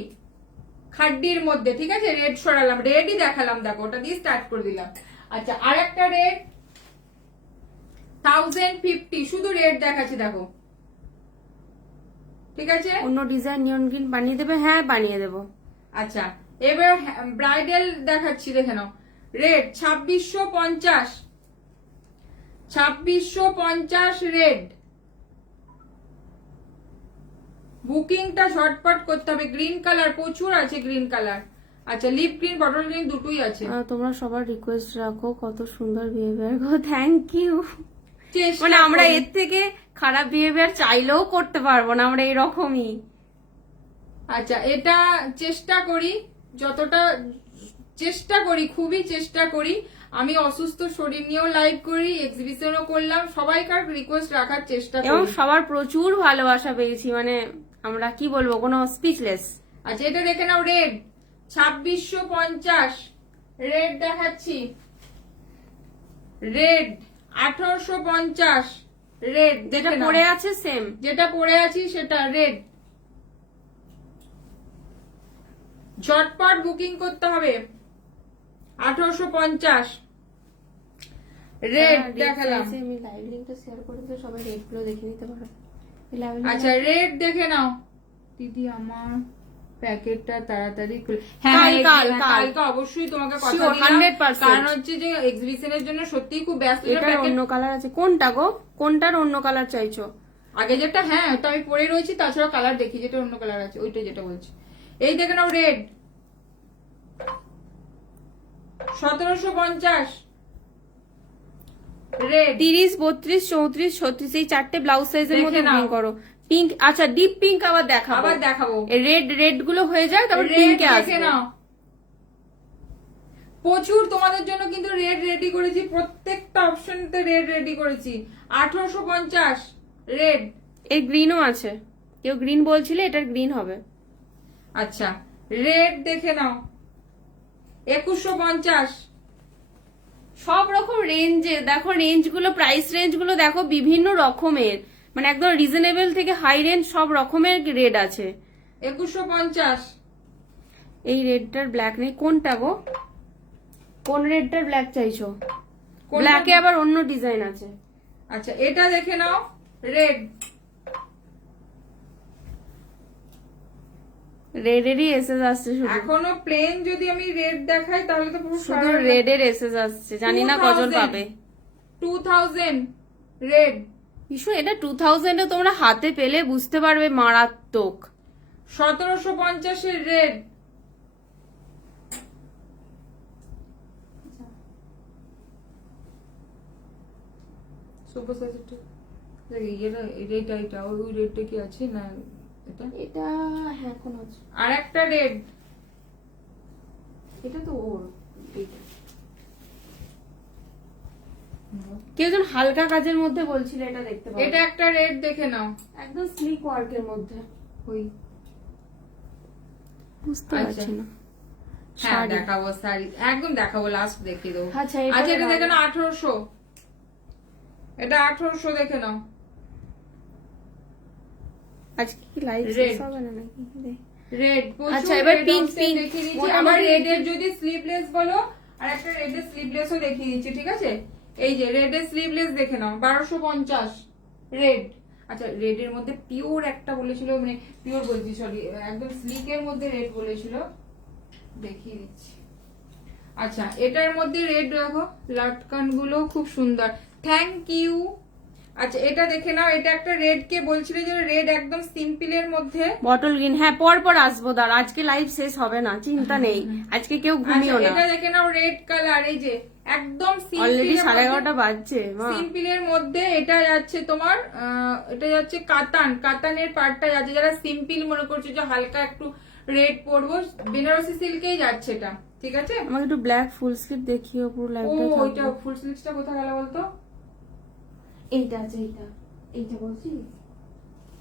খাড্ডির মধ্যে, ঠিক আছে। রেড সরালাম, রেডই দেখালাম, দেখো ওটা দিয়ে স্টার্ট করে দিলাম। আচ্ছা, আর একটা রেড 1050, শুধু রেড দেখাচ্ছি, দেখো, ঠিক আছে। অন্য ডিজাইন নিয়ন গ্রিন বানিয়ে দেবে? হ্যাঁ, বানিয়ে দেবো। আচ্ছা, এবার ব্রাইডাল দেখাচ্ছি, দেখে নাও, রেড 2650, 2650 রেড। বুকিংটা ঝটপট করতে হবে। গ্রিন কালার প্রচুর আছে, গ্রিন কালার। আচ্ছা, লিপ গ্রিন, বটল গ্রিন দুটোই আছে। তোমরা সবার রিকোয়েস্ট রাখো, কত সুন্দর বিহেভিয়ার গো, থ্যাংক ইউ। চেষ্টা মানে আমরা করি। এর থেকে খারাপ বিহেভিয়ার চাইলেও করতে পারবো না, আমরা এরকমই। আচ্ছা, এটা চেষ্টা করি, যতটা চেষ্টা করি, খুবই চেষ্টা করি। আমি অসুস্থ শরীর নিয়েও লাইভ করি, এক্সিবিশনও করলাম, সবাইকার রিকোয়েস্ট রাখার চেষ্টা এবং করি। সবার প্রচুর ভালোবাসা পেয়েছি, মানে আমরা কি বলবো, কোনো স্পিচলেস। আচ্ছা, এটা দেখে নাও, রেড 2650 রেড দেখাচ্ছি, রেড 1850 রেড। যেটা দেখে নাও, পরে আছে সেম, যেটা পরে আছি সেটা রেড। ঝটপট বুকিং করতে হবে। 1850 রেড দেখালাম। আমি লাইভ লিংকটা শেয়ার করে দিলে সবাই রেড গুলো দেখে নিতে পারবে। আচ্ছা, রেড দেখে নাও দিদি, আমার প্যাকেটটা তাড়াতাড়ি খুলে। কালকে অবশ্যই তোমাকে কথা দিলাম, 100%। কারণ হচ্ছে যে এক্সিবিশনের জন্য সত্যিই খুব ব্যস্ত। এটার অন্য কালার আছে, কোনটা গো? কোনটার অন্য কালার চাইছো? আগে যেটা, হ্যাঁ ওটা আমি পরে রয়েছি, তাছাড়া কালার দেখি, যেটা অন্য কালার আছে ওইটা যেটা বলছি। এই দেখে নাও, রেড 1750 রেড। 30, 32, 34, 36 এই চারটে ব্লাউজ সাইজের মধ্যে বুকিং করো। পিঙ্ক, আচ্ছা ডিপ পিঙ্ক আবার দেখাবো। রেড গুলো হয়ে যায়, তারপর পিঙ্কে আসবে। প্রচুর তোমাদের জন্য কিন্তু রেড রেডি করেছি, প্রত্যেকটা অপশনতে রেড রেডি করেছি। 1850 রেড। এর গ্রিনও আছে, কেউ গ্রিন বলছিলে, এটার গ্রিন হবে। আচ্ছা, রেড দেখে নাও 2150। সব রকম রেঞ্জে দেখো, রেঞ্জ গুলো, প্রাইস রেঞ্জ গুলো দেখো, বিভিন্ন রকমের, মানে একদম রিজনেবল থেকে হাই রেঞ্জ সব রকমের রেড আছে। 2150। এই রেডটার ব্ল্যাক নেই, কোনটা গো? কোন রেডটার ব্ল্যাক চাইছো? ব্ল্যাকে আবার অন্য ডিজাইন আছে। আচ্ছা, এটা দেখে নাও, রেড। রেডেরই এসএস আসছে শুধু। এখনো প্লেন যদি আমি রেড দেখাই তাহলে তো পুরো শুধু রেডের এসএস আসছে, জানি না কজন পাবে। 2000 রেড। ইস্যু এটা 2000 এ তোমরা হাতে পেলে বুঝতে পারবে, মারাত্মক। 1750 এর রেড। সুপার সাইজটা এটা ওই রেডটা কি আছে না? এটা হ্যাঁ, কোন আছে? আর একটা রেড, এটা তো ওর। কেউ জন হালকা কাজের মধ্যে বলছিল, এটা দেখতে পাবো। এটা একটা রেড দেখে নাও, একদম স্লিক ওয়ার্কের মধ্যে। ওই বুঝতে পারছি না। হ্যাঁ দেখাবো, শাড়ি একদম দেখাবো, লাস্ট দেখিয়ে দেবো। আচ্ছা, এটা দেখে নাও 1800। এটা 1800 দেখে নাও। আজকে কি লাইভ Red. শেষ হবে না নাকি রেড আচ্ছা, এবার pink, দেখিয়ে pink. দিচ্ছি। মোটামুটি- আবার রেড এর যদি স্লিভলেস বলো, আর একটা রেড এর স্লিভলেসও দেখিয়ে দিচ্ছি, ঠিক আছে? এই যে রেড এর স্লিভলেস দেখে নাও, 1250 রেড। আচ্ছা, রেড এর মধ্যে পিওর একটা বলেছিল, মানে পিওর বলছি সরি, একদম স্লিকের মধ্যে রেড বলেছিল, দেখিয়ে দিচ্ছি। আচ্ছা, এটার মধ্যে রেড দেখো, লাটকান গুলো খুব সুন্দর, থ্যাংক ইউ। আচ্ছা, এটা দেখে নাও, এটা একটা রেড কে বলছিল যে রেড একদম সিম্পলের মধ্যে। বটল গ্রিন, হ্যাঁ পর পর আসবো, দাঁড় আজকে লাইভ শেষ হবে না, চিন্তা নেই, আজকে কেউ ঘুমিও আচ্ছা, না, এটা দেখে নাও রেড কালার, এই যে একদম অলরেডি 11:30 বাজছে মা। সিম্পলের মধ্যে এটা যাচ্ছে তোমার, এটা যাচ্ছে কাতানের পার্টটা যাচ্ছে, যারা সিম্পল মনে করছো যে হালকা একটু রেড পরবো, বেনারসি সিল্কেই যাচ্ছে এটা, ঠিক আছে? আমাকে একটু ব্ল্যাক ফুল স্লিভ দেখিও পুরো ও, লাইভটা ওইটা ফুল স্লিভসটা কোথায় গেল বলতো? এইটা আছে, এইটা বলছি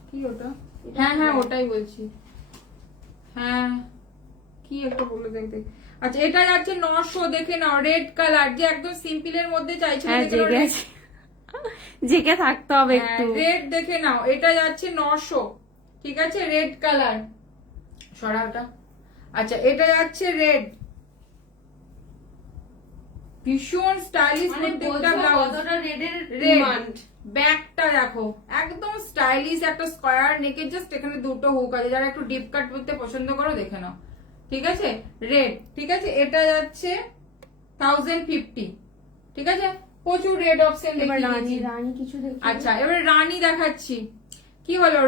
কি ওটা? হ্যাঁ ওটাই বলছি, হ্যাঁ কি একটা বলে দেখতে। আচ্ছা, এটা যাচ্ছে 900, দেখে নাও, রেড কালার, যে একদম সিম্পলের মধ্যে চাইছে, হ্যাঁ জেগে আছে, জেগে থাকতে হবে একটু। রেড দেখে নাও, এটা যাচ্ছে 900, ঠিক আছে? রেড কালার, সরা ওটা। আচ্ছা, এটা যাচ্ছে রেড, ভীষণ স্টাইলিশ প্রত্যেকটা ব্লাউজ। রেড ব্যাকটা দেখো, একদম স্টাইলিশ একটা স্কয়ার নেকের, জাস্ট এখানে দুটো হুক আছে, যারা একটু ডিপ কাট করতে পছন্দ করো দেখে নাও, ঠিক আছে? রেড, ঠিক আছে? এটা যাচ্ছে 1050, ঠিক আছে? প্রচুর রেড অপশন এবার দেখিয়ে রানী দিয়েছি। রানী কিছু দেখি। আচ্ছা, এবার রানী দেখাচ্ছি, কি হলো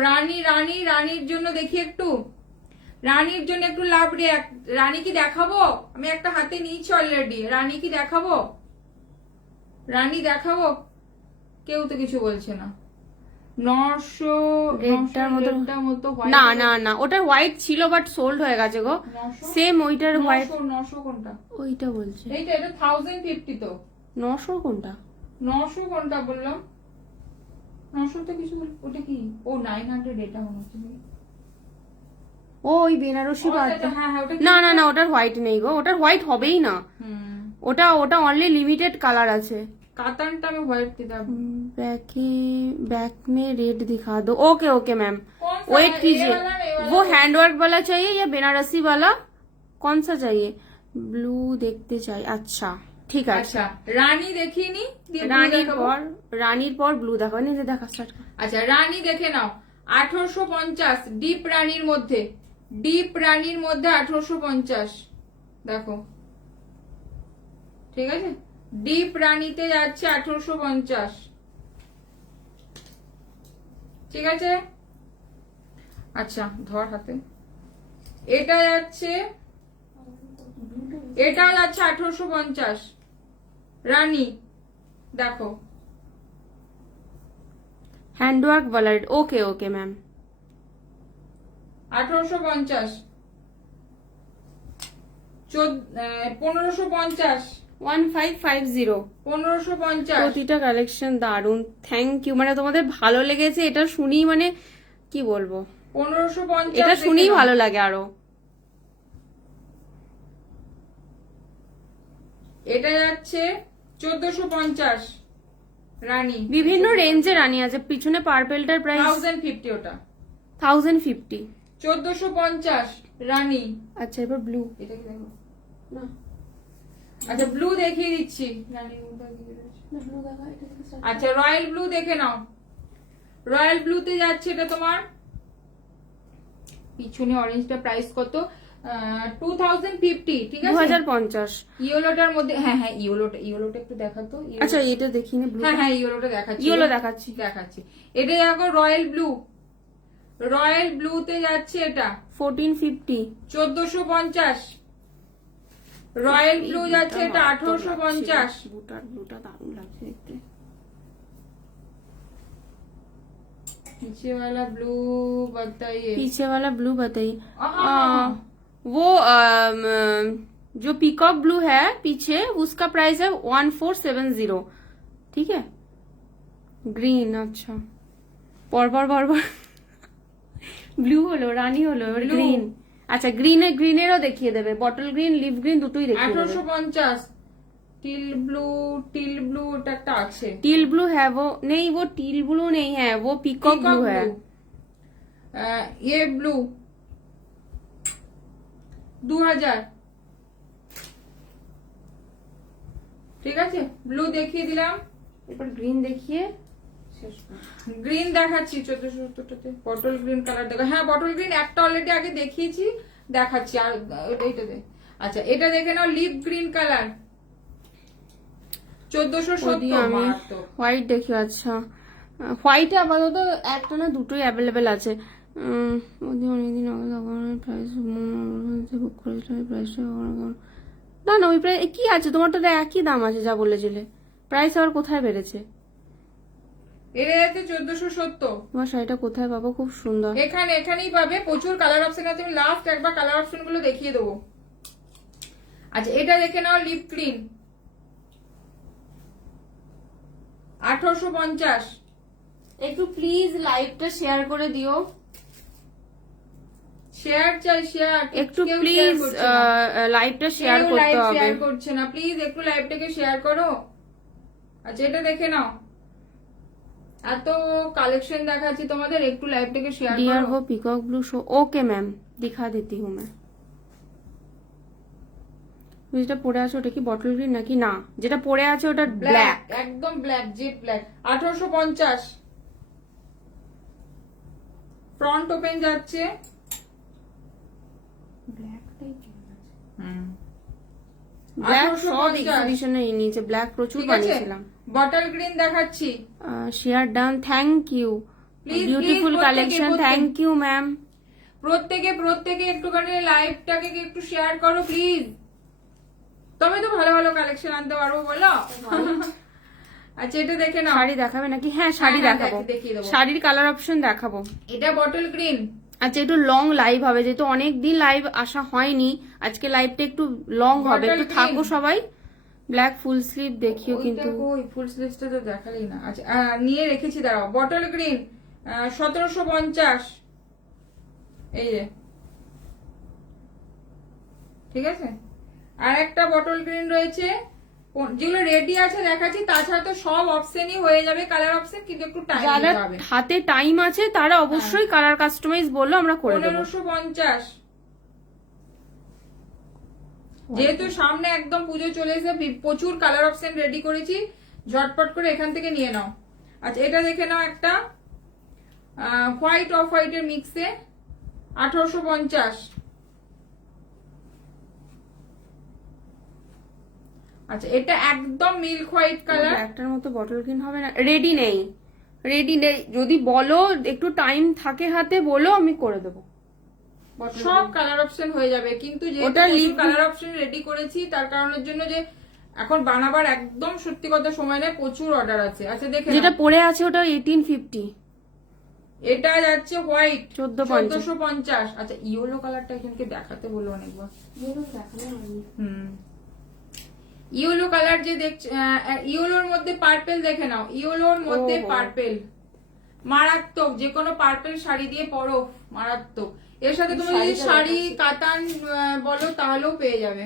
রানীর জন্য দেখি একটু, রানীর জন্য একটু লাভ রিয়াক্ট। রানী কি দেখাবো? আমি একটা হাতে নিয়েছি অলরেডি, রানী কি দেখাবো? রানী দেখাবো? কেউ তো কিছু বলছে না। 900 রেডটার মতো white না না না, ওটা হোয়াইট ছিল বাট সোল্ড হয়ে গেছে গো, 900? সেম ওইটার হোয়াইট। 900 কোনটা? ওইটা বলছে এটা 1050 তো। 900 কোনটা? 900 কোনটা বললাম? 900 তো কিছু ওটা কি? ও 900, এটা মনে হচ্ছে। ও ওই বেনারসি পাড়টা। হ্যাঁ ওটা না না না, ওটার হোয়াইট নেই গো, ওটার হোয়াইট হবেই না, হুম, ওটা ওটা অনলি লিমিটেড কালার আছে। কাতানটা আমি হোয়াইট দিতাম। बैक में रेड दिखा दो। ओके ओके मैम, कौन सा? वेट ये कीजिए, वाला, ये वाला? वो हैंडवर्क वाला चाहिए या बनारसी वाला, कौन सा चाहिए? ब्लू देखते चाहिए, अच्छा ঠিক আছে। আচ্ছা, রানী দেখিনি, দিয়ে blue রানীর দেখাবো। পর রানীর পর ব্লু দেখো, নিজে দেখা স্টার্ট কর। আচ্ছা, রানী দেখে নাও, 1850, ডিপ রানীর মধ্যে, 1850 দেখো, ঠিক আছে? ডিপ রানীতে যাচ্ছে 1850, ঠিক আছে? আচ্ছা, ধর হাতে, এটা যাচ্ছে, এটাও যাচ্ছে 1850, রানী দেখো, हैंडवर्क वाला, ओके ओके मैम। 1850, 1550, 1550 1550, প্রতিটা কালেকশন দারুন, থ্যাংক ইউ, মানে তোমাদের ভালো লেগেছে এটা শুনি, মানে কি বলবো, 1550 এটা শুনেই দেখে নাও। ভালো লাগে আরো। এটা যাচ্ছে 1450, রানী, বিভিন্ন রেঞ্জে রানী আছে, পিছনে পার্পেলটার প্রাইস 1050, ওটা 1050। 1450, রানী। আচ্ছা, এবার ব্লু। এটা কি দেখো না আচ্ছা, ব্লু দেখিয়ে দিচ্ছি, রানী কোথায় দিয়ে রয়েছে? ব্লু দেখা, এটা থেকে start আচ্ছা, রয়্যাল ব্লু দেখে নাও, রয়্যাল ব্লুতে যাচ্ছে এটা তোমার, পিছনে অরেঞ্জটা প্রাইস কত? 2050, ঠিক আছে? 2050। ইয়েলোটার মধ্যে, হ্যাঁ ইয়েলোটা একটু দেখাতো। আচ্ছা এটা দেখিনি, ব্লু। হ্যাঁ ইয়েলোটা দেখাচ্ছি, ইয়েলো দেখাচ্ছি। এটা দেখো, রয়্যাল ব্লুতে যাচ্ছে এটা 1450। 1450, রয়্যাল ব্লু যাচ্ছে এটা 1850। ব্লুটা দারুণ লাগছে দেখতে। पीछे वाला ब्लू बताइए। पीछे वाला ब्लू बताइए। हाँ। वो जो पीकॉक ब्लू है पीछे, उसका प्राइस है 1470, ठीक है? গ্রিন, আচ্ছা পরপর ব্লু হলো, রানী হলো, এবার Blue। গ্রিন। আচ্ছা, গ্রিনেরও দেখিয়ে দেবে, বটল গ্রিন, লিভ গ্রিন দুটোই দেখিয়ে দেবে। 1850, টিল ব্লু ওটা একটা আছে। टील ब्लू है वो नहीं, वो टील ब्लू नहीं है, वो पीकॉक ब्लू है। ये ब्लू 2000, ঠিক আছে, ব্লু দেখিয়ে দিলাম। এবার গ্রিন দেখিয়ে গ্রিন দেখাচ্ছি 1470টাতে, বটল গ্রিন কালার দেখো। হ্যাঁ বটল গ্রিন একটা অলরেডি আগে দেখিয়েছি, দেখাচ্ছি আর এইটা দে। আচ্ছা এটা দেখে নাও, লিপ গ্রিন কালার 1470। আমি হোয়াইট দেখি। আচ্ছা হোয়াইটে আপাতত একটা না দুটোই অ্যাভেলেবেল আছে। অনেকদিন আগে প্রাইস বুক করেছিলাম, প্রাইসটা না না ওই প্রাইস কি আছে তোমার, তো একই দাম আছে যা বলেছিলে। প্রাইস আবার কোথায় বেড়েছে? এটা যাচ্ছে 1470। তোমার শাড়িটা কোথায় পাবো? খুব সুন্দর। এখানেই পাবে, প্রচুর কালার অপশন আছে। আমি লাস্ট একবার কালার অপশন গুলো দেখিয়ে দেবো। আচ্ছা এটা দেখে নাও, লিপ গ্রিন 1850। একটু প্লিজ লাইভটা শেয়ার করে দিও। শেয়ার চাই, শেয়ার। একটু প্লিজ লাইভটা শেয়ার করতে হবে। শেয়ার করছে না, প্লিজ একটু লাইভটাকে শেয়ার করো। আচ্ছা এটা দেখে নাও, এত কালেকশন দেখাচ্ছি তোমাদের, একটু লাইভটাকে শেয়ার করো। डियर हो peacock blue show. Okay ma'am दिखा देती हूँ मैं। যেটা পরে আছে ওটা কি বটল গ্রিন নাকি? না, যেটা পরে আছে ওটা ব্ল্যাক, একদম black, jet black. 1850 front open যাচ্ছে। ব্ল্যাক সব এক্সিবিশনে নিয়েছে, ব্ল্যাক প্রচুর বানিয়েছিলাম। বটল গ্রিন দেখাচ্ছি। Share done, thank you, beautiful collection, thank you ma'am. প্রত্যেকে একটুখানি লাইভটাকে একটু শেয়ার করো প্লিজ, তবে তো ভালো ভালো কালেকশন আনতে পারবো বলো। আচ্ছা এটা দেখে নাও। শাড়ি দেখাবে নাকি? হ্যাঁ শাড়ি দেখাবো, শাড়ির কালার অপশন দেখাবো। এটা বটল গ্রিন। আচ্ছা একটু লং লাইভ হবে, যেহেতু অনেকদিন লাইভ আসা হয়নি, আজকে লাইভটা একটু লং হবে, একটু থাকো সবাই। ব্ল্যাক ফুল স্লিভ দেখিও কিন্তু। ওই ফুল স্লিভসটা তো দেখালেই না। আচ্ছা নিয়ে রেখেছি, দাঁড়াও। বটল গ্রিন 1750, এই যে, ঠিক আছে। আর একটা বটল গ্রিন রয়েছে, যেগুলো রেডি আছে দেখাচ্ছি। তাছাড়া তো সব অপশনই হয়ে যাবে, কালার অপশন, কিন্তু একটু টাইম দিতে হবে। হাতে টাইম আছে তারা অবশ্যই কালার কাস্টমাইজ বললো আমরা করে দেব। 1550, যেহেতু সামনে একদম পুজো চলে এসে, প্রচুর কালার অপশন রেডি করেছি, ঝটপট করে এখান থেকে নিয়ে নাও। আচ্ছা এটা দেখে নাও, একটা হোয়াইট অফ হোয়াইটের মিক্সে 1850। আচ্ছা এটা একদম মিল্ক হোয়াইট কালার। একটার মতো বটল গ্রিন হবে না? রেডি নেই, যদি বলো একটু টাইম থাকে হাতে বলো, আমি করে দেবো। সব কালার অপশন হয়ে যাবে, কিন্তু যেহেতু কালার অপশন রেডি করেছি, তার কারণের জন্য যে এখন বানাবার একদম সত্যি কথা সময় নেই, প্রচুর অর্ডার আছে। আচ্ছা দেখে যেটা পরে আছে ওটা 1850। এটা যাচ্ছে হোয়াইট 1450। আচ্ছা ইয়েলো কালারটা এখানকে দেখাতে বললো অনেকবার। ইয়েলো কালার যে দেখছ, ইয়েলোর মধ্যে পার্পেল দেখে নাও। ইয়েলোর মধ্যে পার্পেল মারাত্মক, যে কোনো পার্পেল শাড়ি দিয়ে পরো, মারাত্মক। এর সাথে তুমি যদি শাড়ি কাতান বলো তাহলেও পেয়ে যাবে।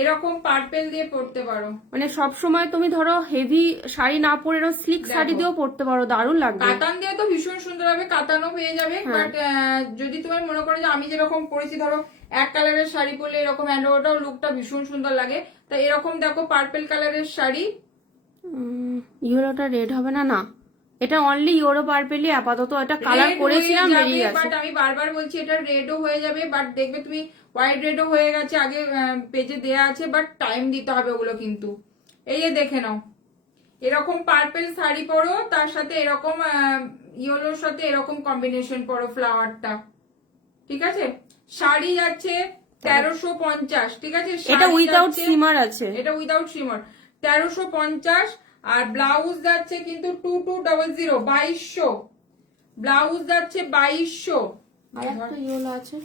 এরকম পার্পেল দিয়ে পরতে পারো, মানে সব সময় তুমি ধরো হেভি শাড়ি না পরে স্লিক শাড়ি দিয়েও পরতে পারো, দারুণ লাগবে। কাতান দিয়ে তো ভীষণ সুন্দর হবে, কাতানও পেয়ে যাবে। বাট যদি তুমি মনে করো যে আমি যেরকম পরেছি, ধরো এক কালারের শাড়ি পরলে এরকম ওটাও লুকটা ভীষণ সুন্দর লাগে, তাই এরকম দেখো পার্পেল কালারের শাড়ি। ইউরোটা রেড হবে না? না, এটা অনলি ইউরো পার্পেলই আপাতত, এটা কালার করেছিলাম বেরিয়ে গেছে। বাট আমি বারবার বলছি এটা রেডও হয়ে যাবে, বাট দেখবে তুমি হোয়াইট রেডও হয়ে গেছে, আগে পেজে দেয়া আছে, বাট টাইম দিতে হবে ওগুলো কিন্তু। এই যে দেখে নাও, এরকম পার্পেল শাড়ি পরো, তার সাথে এরকম ইয়েলোর সাথে এরকম কম্বিনেশন পরো ফ্লাওয়ারটা, ঠিক আছে। শাড়ি যাচ্ছে 1350, ঠিক আছে। এটা উইদাউট সিমার আছে, এটা উইদাউট সিমার 1350। আর ব্লাউজ যাচ্ছে কিন্তু 2200, 2200 ব্লাউজ যাচ্ছে 2200। আছে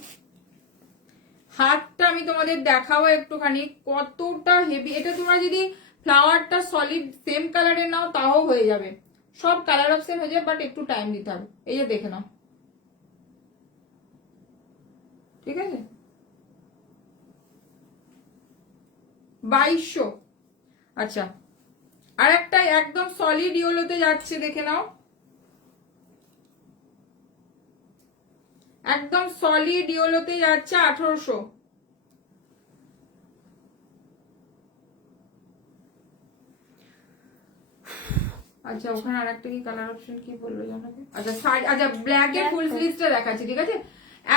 হাতটা আমি তোমাদের দেখাবো একটুখানি কতটা হেভি। এটা তোমরা যদি ফ্লাওয়ারটা সলিড সেম কালারের নাও তাও হয়ে যাবে, সব কালার অপশন হয়ে যাবে, বাট একটু টাইম দিতে হবে। এই যে দেখে নাও, ঠিক আছে। 2200। আচ্ছা, আর একটা একদম সলিড ইয়েলোতে যাচ্ছে, দেখে নাও, একদম সলিড ইয়েলোতে যাচ্ছে 1800। আচ্ছা, ওখানে আরেকটা কি কালার অপশন কি বললো জানো? আচ্ছা শাড়ি, আচ্ছা ব্ল্যাক এর ফুল স্লিভসটা দেখাচ্ছি, ঠিক আছে?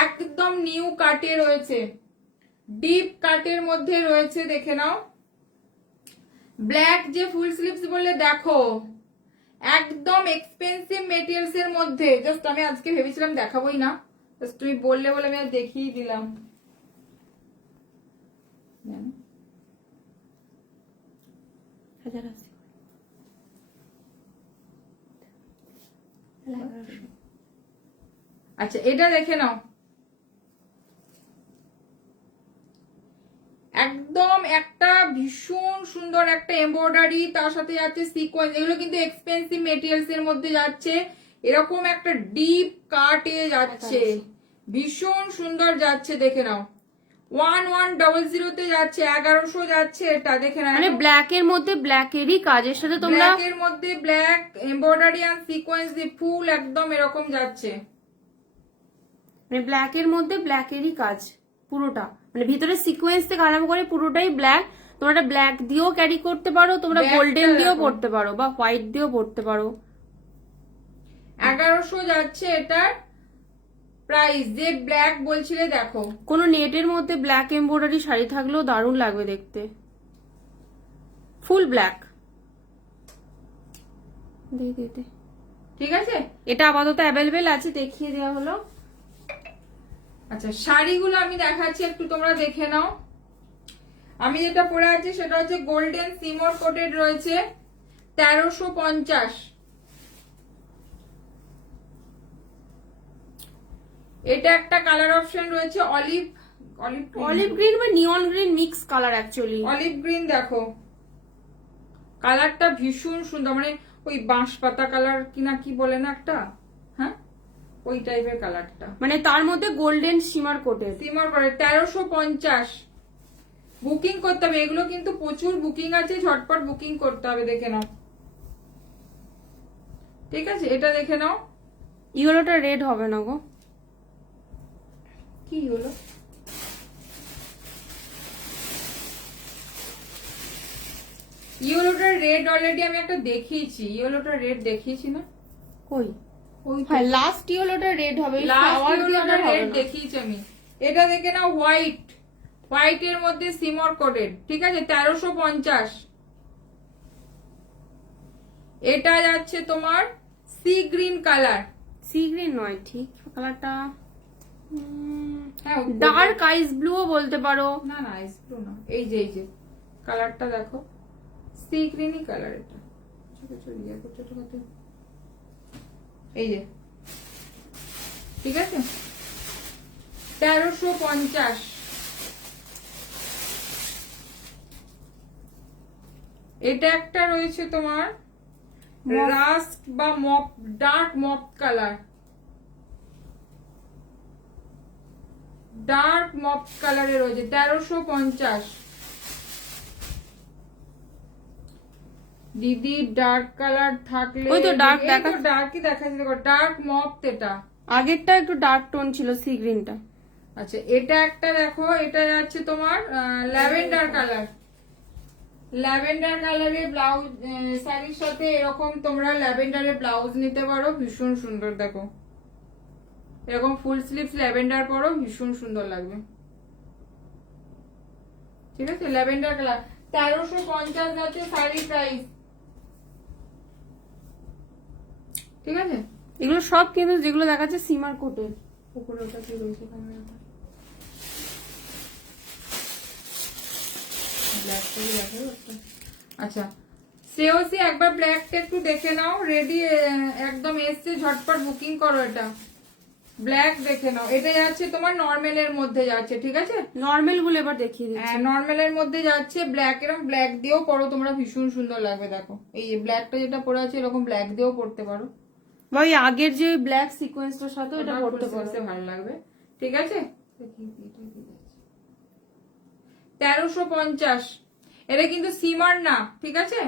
একদম নিউ কাটে রয়েছে, ডিপ কাটের মধ্যে রয়েছে, দেখে নাও। ব্ল্যাক যে ফুল স্লিভস বললে দেখো, একদম এক্সপেন্সিভ মেটেরিয়ালস এর মধ্যে। জাস্ট আমি আজকে ভেবেছিলাম দেখাবোই না, জাস্ট তুমি বললে বলে আমি দেখিয়ে দিলাম। আচ্ছা, এটা দেখে নাও, একদম একটা ভীষণ সুন্দর একটা এমব্রয়ডারি, তার সাথে যাচ্ছে সিকোয়েন্স। এগুলো কিন্তু এক্সপেন্সিভ মেটেরিয়ালস এর মধ্যে যাচ্ছে, এরকম একটা ডিপ কাটে যাচ্ছে, ভীষণ সুন্দর যাচ্ছে, দেখে নাও। 1100 তে যাচ্ছে, 1100 যাচ্ছে এটা, দেখে নাও। মানে ব্ল্যাক এর মধ্যে ব্ল্যাকেরই কাজের সাথে তোমরা, ব্ল্যাক এর মধ্যে ব্ল্যাক এমব্রয়ডারি আর সিকোয়েন্স দিয়ে ফুল একদম এরকম যাচ্ছে, মানে ব্ল্যাক এর মধ্যে ব্ল্যাকেরই কাজ পুরোটা, মানে ভিতরে সিকোয়েন্স থেকে আরম্ভ করে পুরোটাই ব্ল্যাক। তোমরা এটা ব্ল্যাক দিয়েও ক্যারি করতে পারো, তোমরা গোল্ডেন দিয়েও পড়তে পারো, বা হোয়াইট দিয়েও পড়তে পারো। 1100 যাচ্ছে এটার প্রাইস। যে ব্ল্যাক বলছিলে দেখো, কোনো নেটের মধ্যে ব্ল্যাক এমব্রয়ডারি শাড়ি থাকলেও দারুণ লাগবে দেখতে, ফুল ব্ল্যাক। ঠিক আছে, এটা আপাতত অ্যাভেলেবেল আছে, দেখিয়ে দেওয়া হলো। আচ্ছা শাড়িগুলো আমি দেখাচ্ছি, একটু তোমরা দেখে নাও। আমি যেটা পরে আছি সেটা হচ্ছে গোল্ডেন সিমর কোটেড রয়েছে, 1350। এটা একটা কালার অপশন রয়েছে অলিভ অলিভ গ্রিন বা নিয়ন green mix colour, actually olive green. দেখো কালারটা ভীষণ সুন্দর, মানে ওই বাঁশ পাতা কালার কিনা কি বলে না একটা, হ্যাঁ ওই টাইপের কালারটা, মানে তার মধ্যে গোল্ডেন শিমার কোটেড। সিমার করে 1350। বুকিং করতে হবে, এগুলো কিন্তু প্রচুর বুকিং আছে, ঝটপট বুকিং করতে হবে, দেখে নাও। ঠিক আছে, এটা দেখে নাও। ইয়েলোটা রেড হবে না গো, কি হলো? ইয়েলোটা রেড অলরেডি আমি একটা দেখিয়েছি, ইয়েলোটা রেড দেখিয়েছি না? কই? ওই হ্যাঁ, লাস্ট ইয়েলোটা রেড হবে, লাস্ট ইয়েলোটা রেড দেখিয়েছি আমি। এটা দেখে নাও, হোয়াইট, হোয়াইট এর মধ্যে সিমর কোটেড, ঠিক আছে, 1350। এটা যাচ্ছে তোমার sea green colour, sea green নয়, ঠিক কালারটা হ্যাঁ ডার্ক আইস ব্লুও বলতে পারো। না না আইস ব্লু না, এই যে কালারটা দেখো, সি গ্রিনই কালার এটা, ছোট ছোট ইয়ে করতে করতে, এই যে, ঠিক আছে, 1350। এটা একটা রয়েছে তোমার রাস্ট বা মপ, ডার্ক মপ কালার, ডার্ক মপ কালারে রয়েছে 1350। দিদি ডার্ক কালার থাকলে, ওই তো dark এই তো ডার্কই দেখাচ্ছে, দেখো ডার্ক মপ। এটা আগেরটা একটু ডার্ক টোন ছিল, সি গ্রিনটা। আচ্ছা, এটা একটা দেখো, এটা যাচ্ছে তোমার ল্যাভেন্ডার কালার, ল্যাভেন্ডার কালারের ব্লাউজ, শাড়ির সাথে এরকম তোমরা ল্যাভেন্ডারের ব্লাউজ নিতে পারো, ভীষণ সুন্দর। দেখো এরকম ফুল স্লিভস ল্যাভেন্ডার পরো, ভীষণ সুন্দর লাগবে। ঠিক আছে, ল্যাভেন্ডার কালার 1350 যাচ্ছে শাড়ি প্রাইস। ঠিক আছে, এগুলো সব কিন্তু যেগুলো দেখাচ্ছে সিমার কোটের। উপরে ওটা কি রয়েছে ক্যামেরাটা, ব্ল্যাক করে দেখো একটা। আচ্ছা সেওসি একবার ব্ল্যাকটা একটু দেখে নাও, রেডি একদম এসছে, ঝটপট বুকিং করো। এটা ব্ল্যাক দেখে নাও, এটা যাচ্ছে তোমার নরমালের মধ্যে যাচ্ছে, ঠিক আছে, নরমাল গুলো এবার দেখিয়ে দিচ্ছি। হ্যাঁ নরমালের মধ্যে যাচ্ছে, ব্ল্যাক, এরকম ব্ল্যাক দিয়েও পরো তোমরা, ভীষণ সুন্দর লাগবে। দেখো এই ব্ল্যাকটা যেটা পরে আছে, এরকম ব্ল্যাক দিয়েও পরতে পারো, বা ওই আগের যে ব্ল্যাক সিকোয়েন্সটার সাথে এটা পড়তে পারো, ভালো লাগবে। ঠিক আছে, 1350। এটা কিন্তু সিমার না, ঠিক আছে,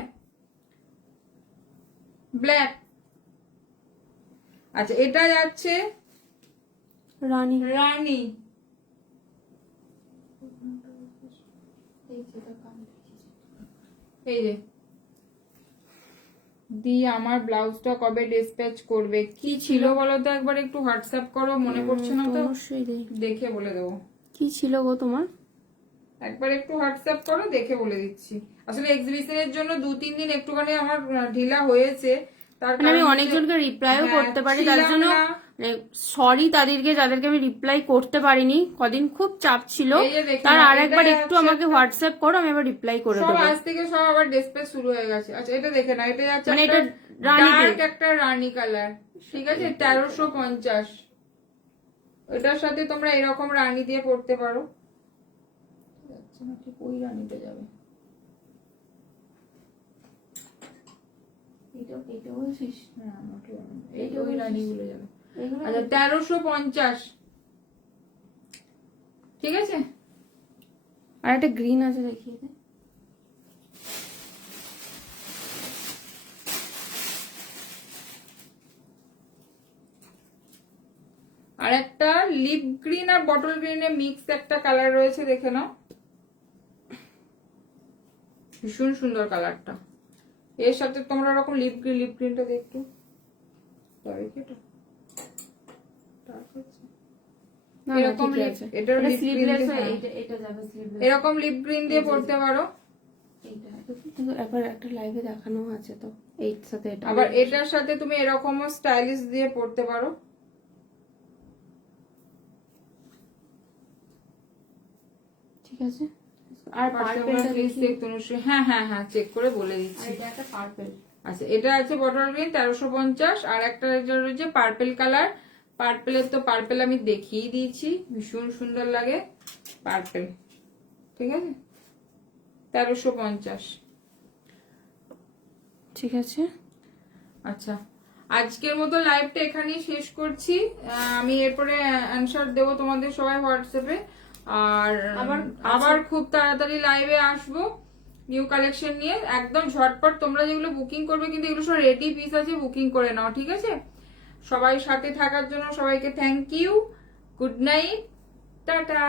ব্ল্যাক। আচ্ছা এটা যাচ্ছে রানী। রানী, এই যে দি আমার ব্লাউজটা কবে ডিসপ্যাচ করবে? কি ছিল বলো তো, একবার একটু হোয়াটসঅ্যাপ করো, মনে পড়ছে না তো, অবশ্যই দেখে বলে দেবো। কি ছিল গো তোমার? একবার একটু হোয়াটসঅ্যাপ করো, দেখে বলে দিচ্ছি। আসলে এক্সিবিশনের জন্য 2-3 দিন একটুখানি আমার ঢিলা হয়েছে, তার মানে আমি কারণ অনেকজনকে রিপ্লাইও হ্যাঁ, করতে পারি, তার ছিলাম জন্য না। সরি তাদেরকে যাদেরকে আমি রিপ্লাই করতে পারিনি, কদিন খুব চাপ ছিল। এই যে দেখে তার নাও, আরেকবার এটা একটু হচ্ছে আমাকে হোয়াটসঅ্যাপ করো, আমি আবার রিপ্লাই করে সব দেবো। আজ থেকে সব আবার ডিসপ্যাচ শুরু হয়ে গেছে। আচ্ছা এটা দেখে না, এটা যাচ্ছে মানে একটা এটা রানী ডার্ক pink। একটা রানী কালার, ঠিক আছে, 1350। এটার সাথে তোমরা এরকম রানী দিয়ে পড়তে পারো। যাচ্ছে না, ঠিক ওই রানীতে যাবে। এটা বলছিস? না, আমাকে এই ওই রানীগুলো যাবে। এগুলো আচ্ছা 1350, ঠিক আছে। আর একটা গ্রিন আছে, দেখিয়ে দে। আর একটা লিপ গ্রিন আর বটল গ্রিনের মিক্স একটা কালার রয়েছে, দেখে নাও, ভীষণ সুন্দর কালারটা। এর সাথে তোমরা এরকম লিপ গ্রিনটা দেখো, তবে কি এটা না, এরকম ঠিকই lip- আছে। এটার এটা lip sleeveless green হয়, দিয়ে, এটা যাবে sleeveless। এরকম লিপ গ্রিন দিয়ে পড়তে পারো। এইটা কিন্তু এবার একটা লাইভে দেখানো আছে তো, এর সাথে এটা আবার এটার সাথে তুমি এরকমও স্টাইলিশ দিয়ে পড়তে পারো। ঠিক আছে। আর পার্পলটা হ্যাঁ হ্যাঁ হ্যাঁ, চেক করে বলে দিচ্ছি। এটা একটা পার্পল। আচ্ছা এটা আছে বটল গ্রিন 1350, আর একটা যেটা রয়েছে পার্পল কালার। পার্পেলের তো পার্পেল আমি দেখিয়ে দিয়েছি, ভীষণ সুন্দর লাগে পার্পেল, ঠিক আছে, 1350। ঠিক আছে। আচ্ছা আজকের মতো লাইভটা এখানেই শেষ করছি। আমি এরপরে অ্যানসার দেবো তোমাদের সবাই হোয়াটসঅ্যাপে, আর আবার খুব তাড়াতাড়ি লাইভে আসবো নিউ কালেকশন নিয়ে, একদম ঝটপট। তোমরা যেগুলো বুকিং করবে কিন্তু এগুলো সব রেডি পিস আছে, বুকিং করে নাও, ঠিক আছে। সবাই সাথে থাকার জন্য সবাইকে thank you, good night, tata.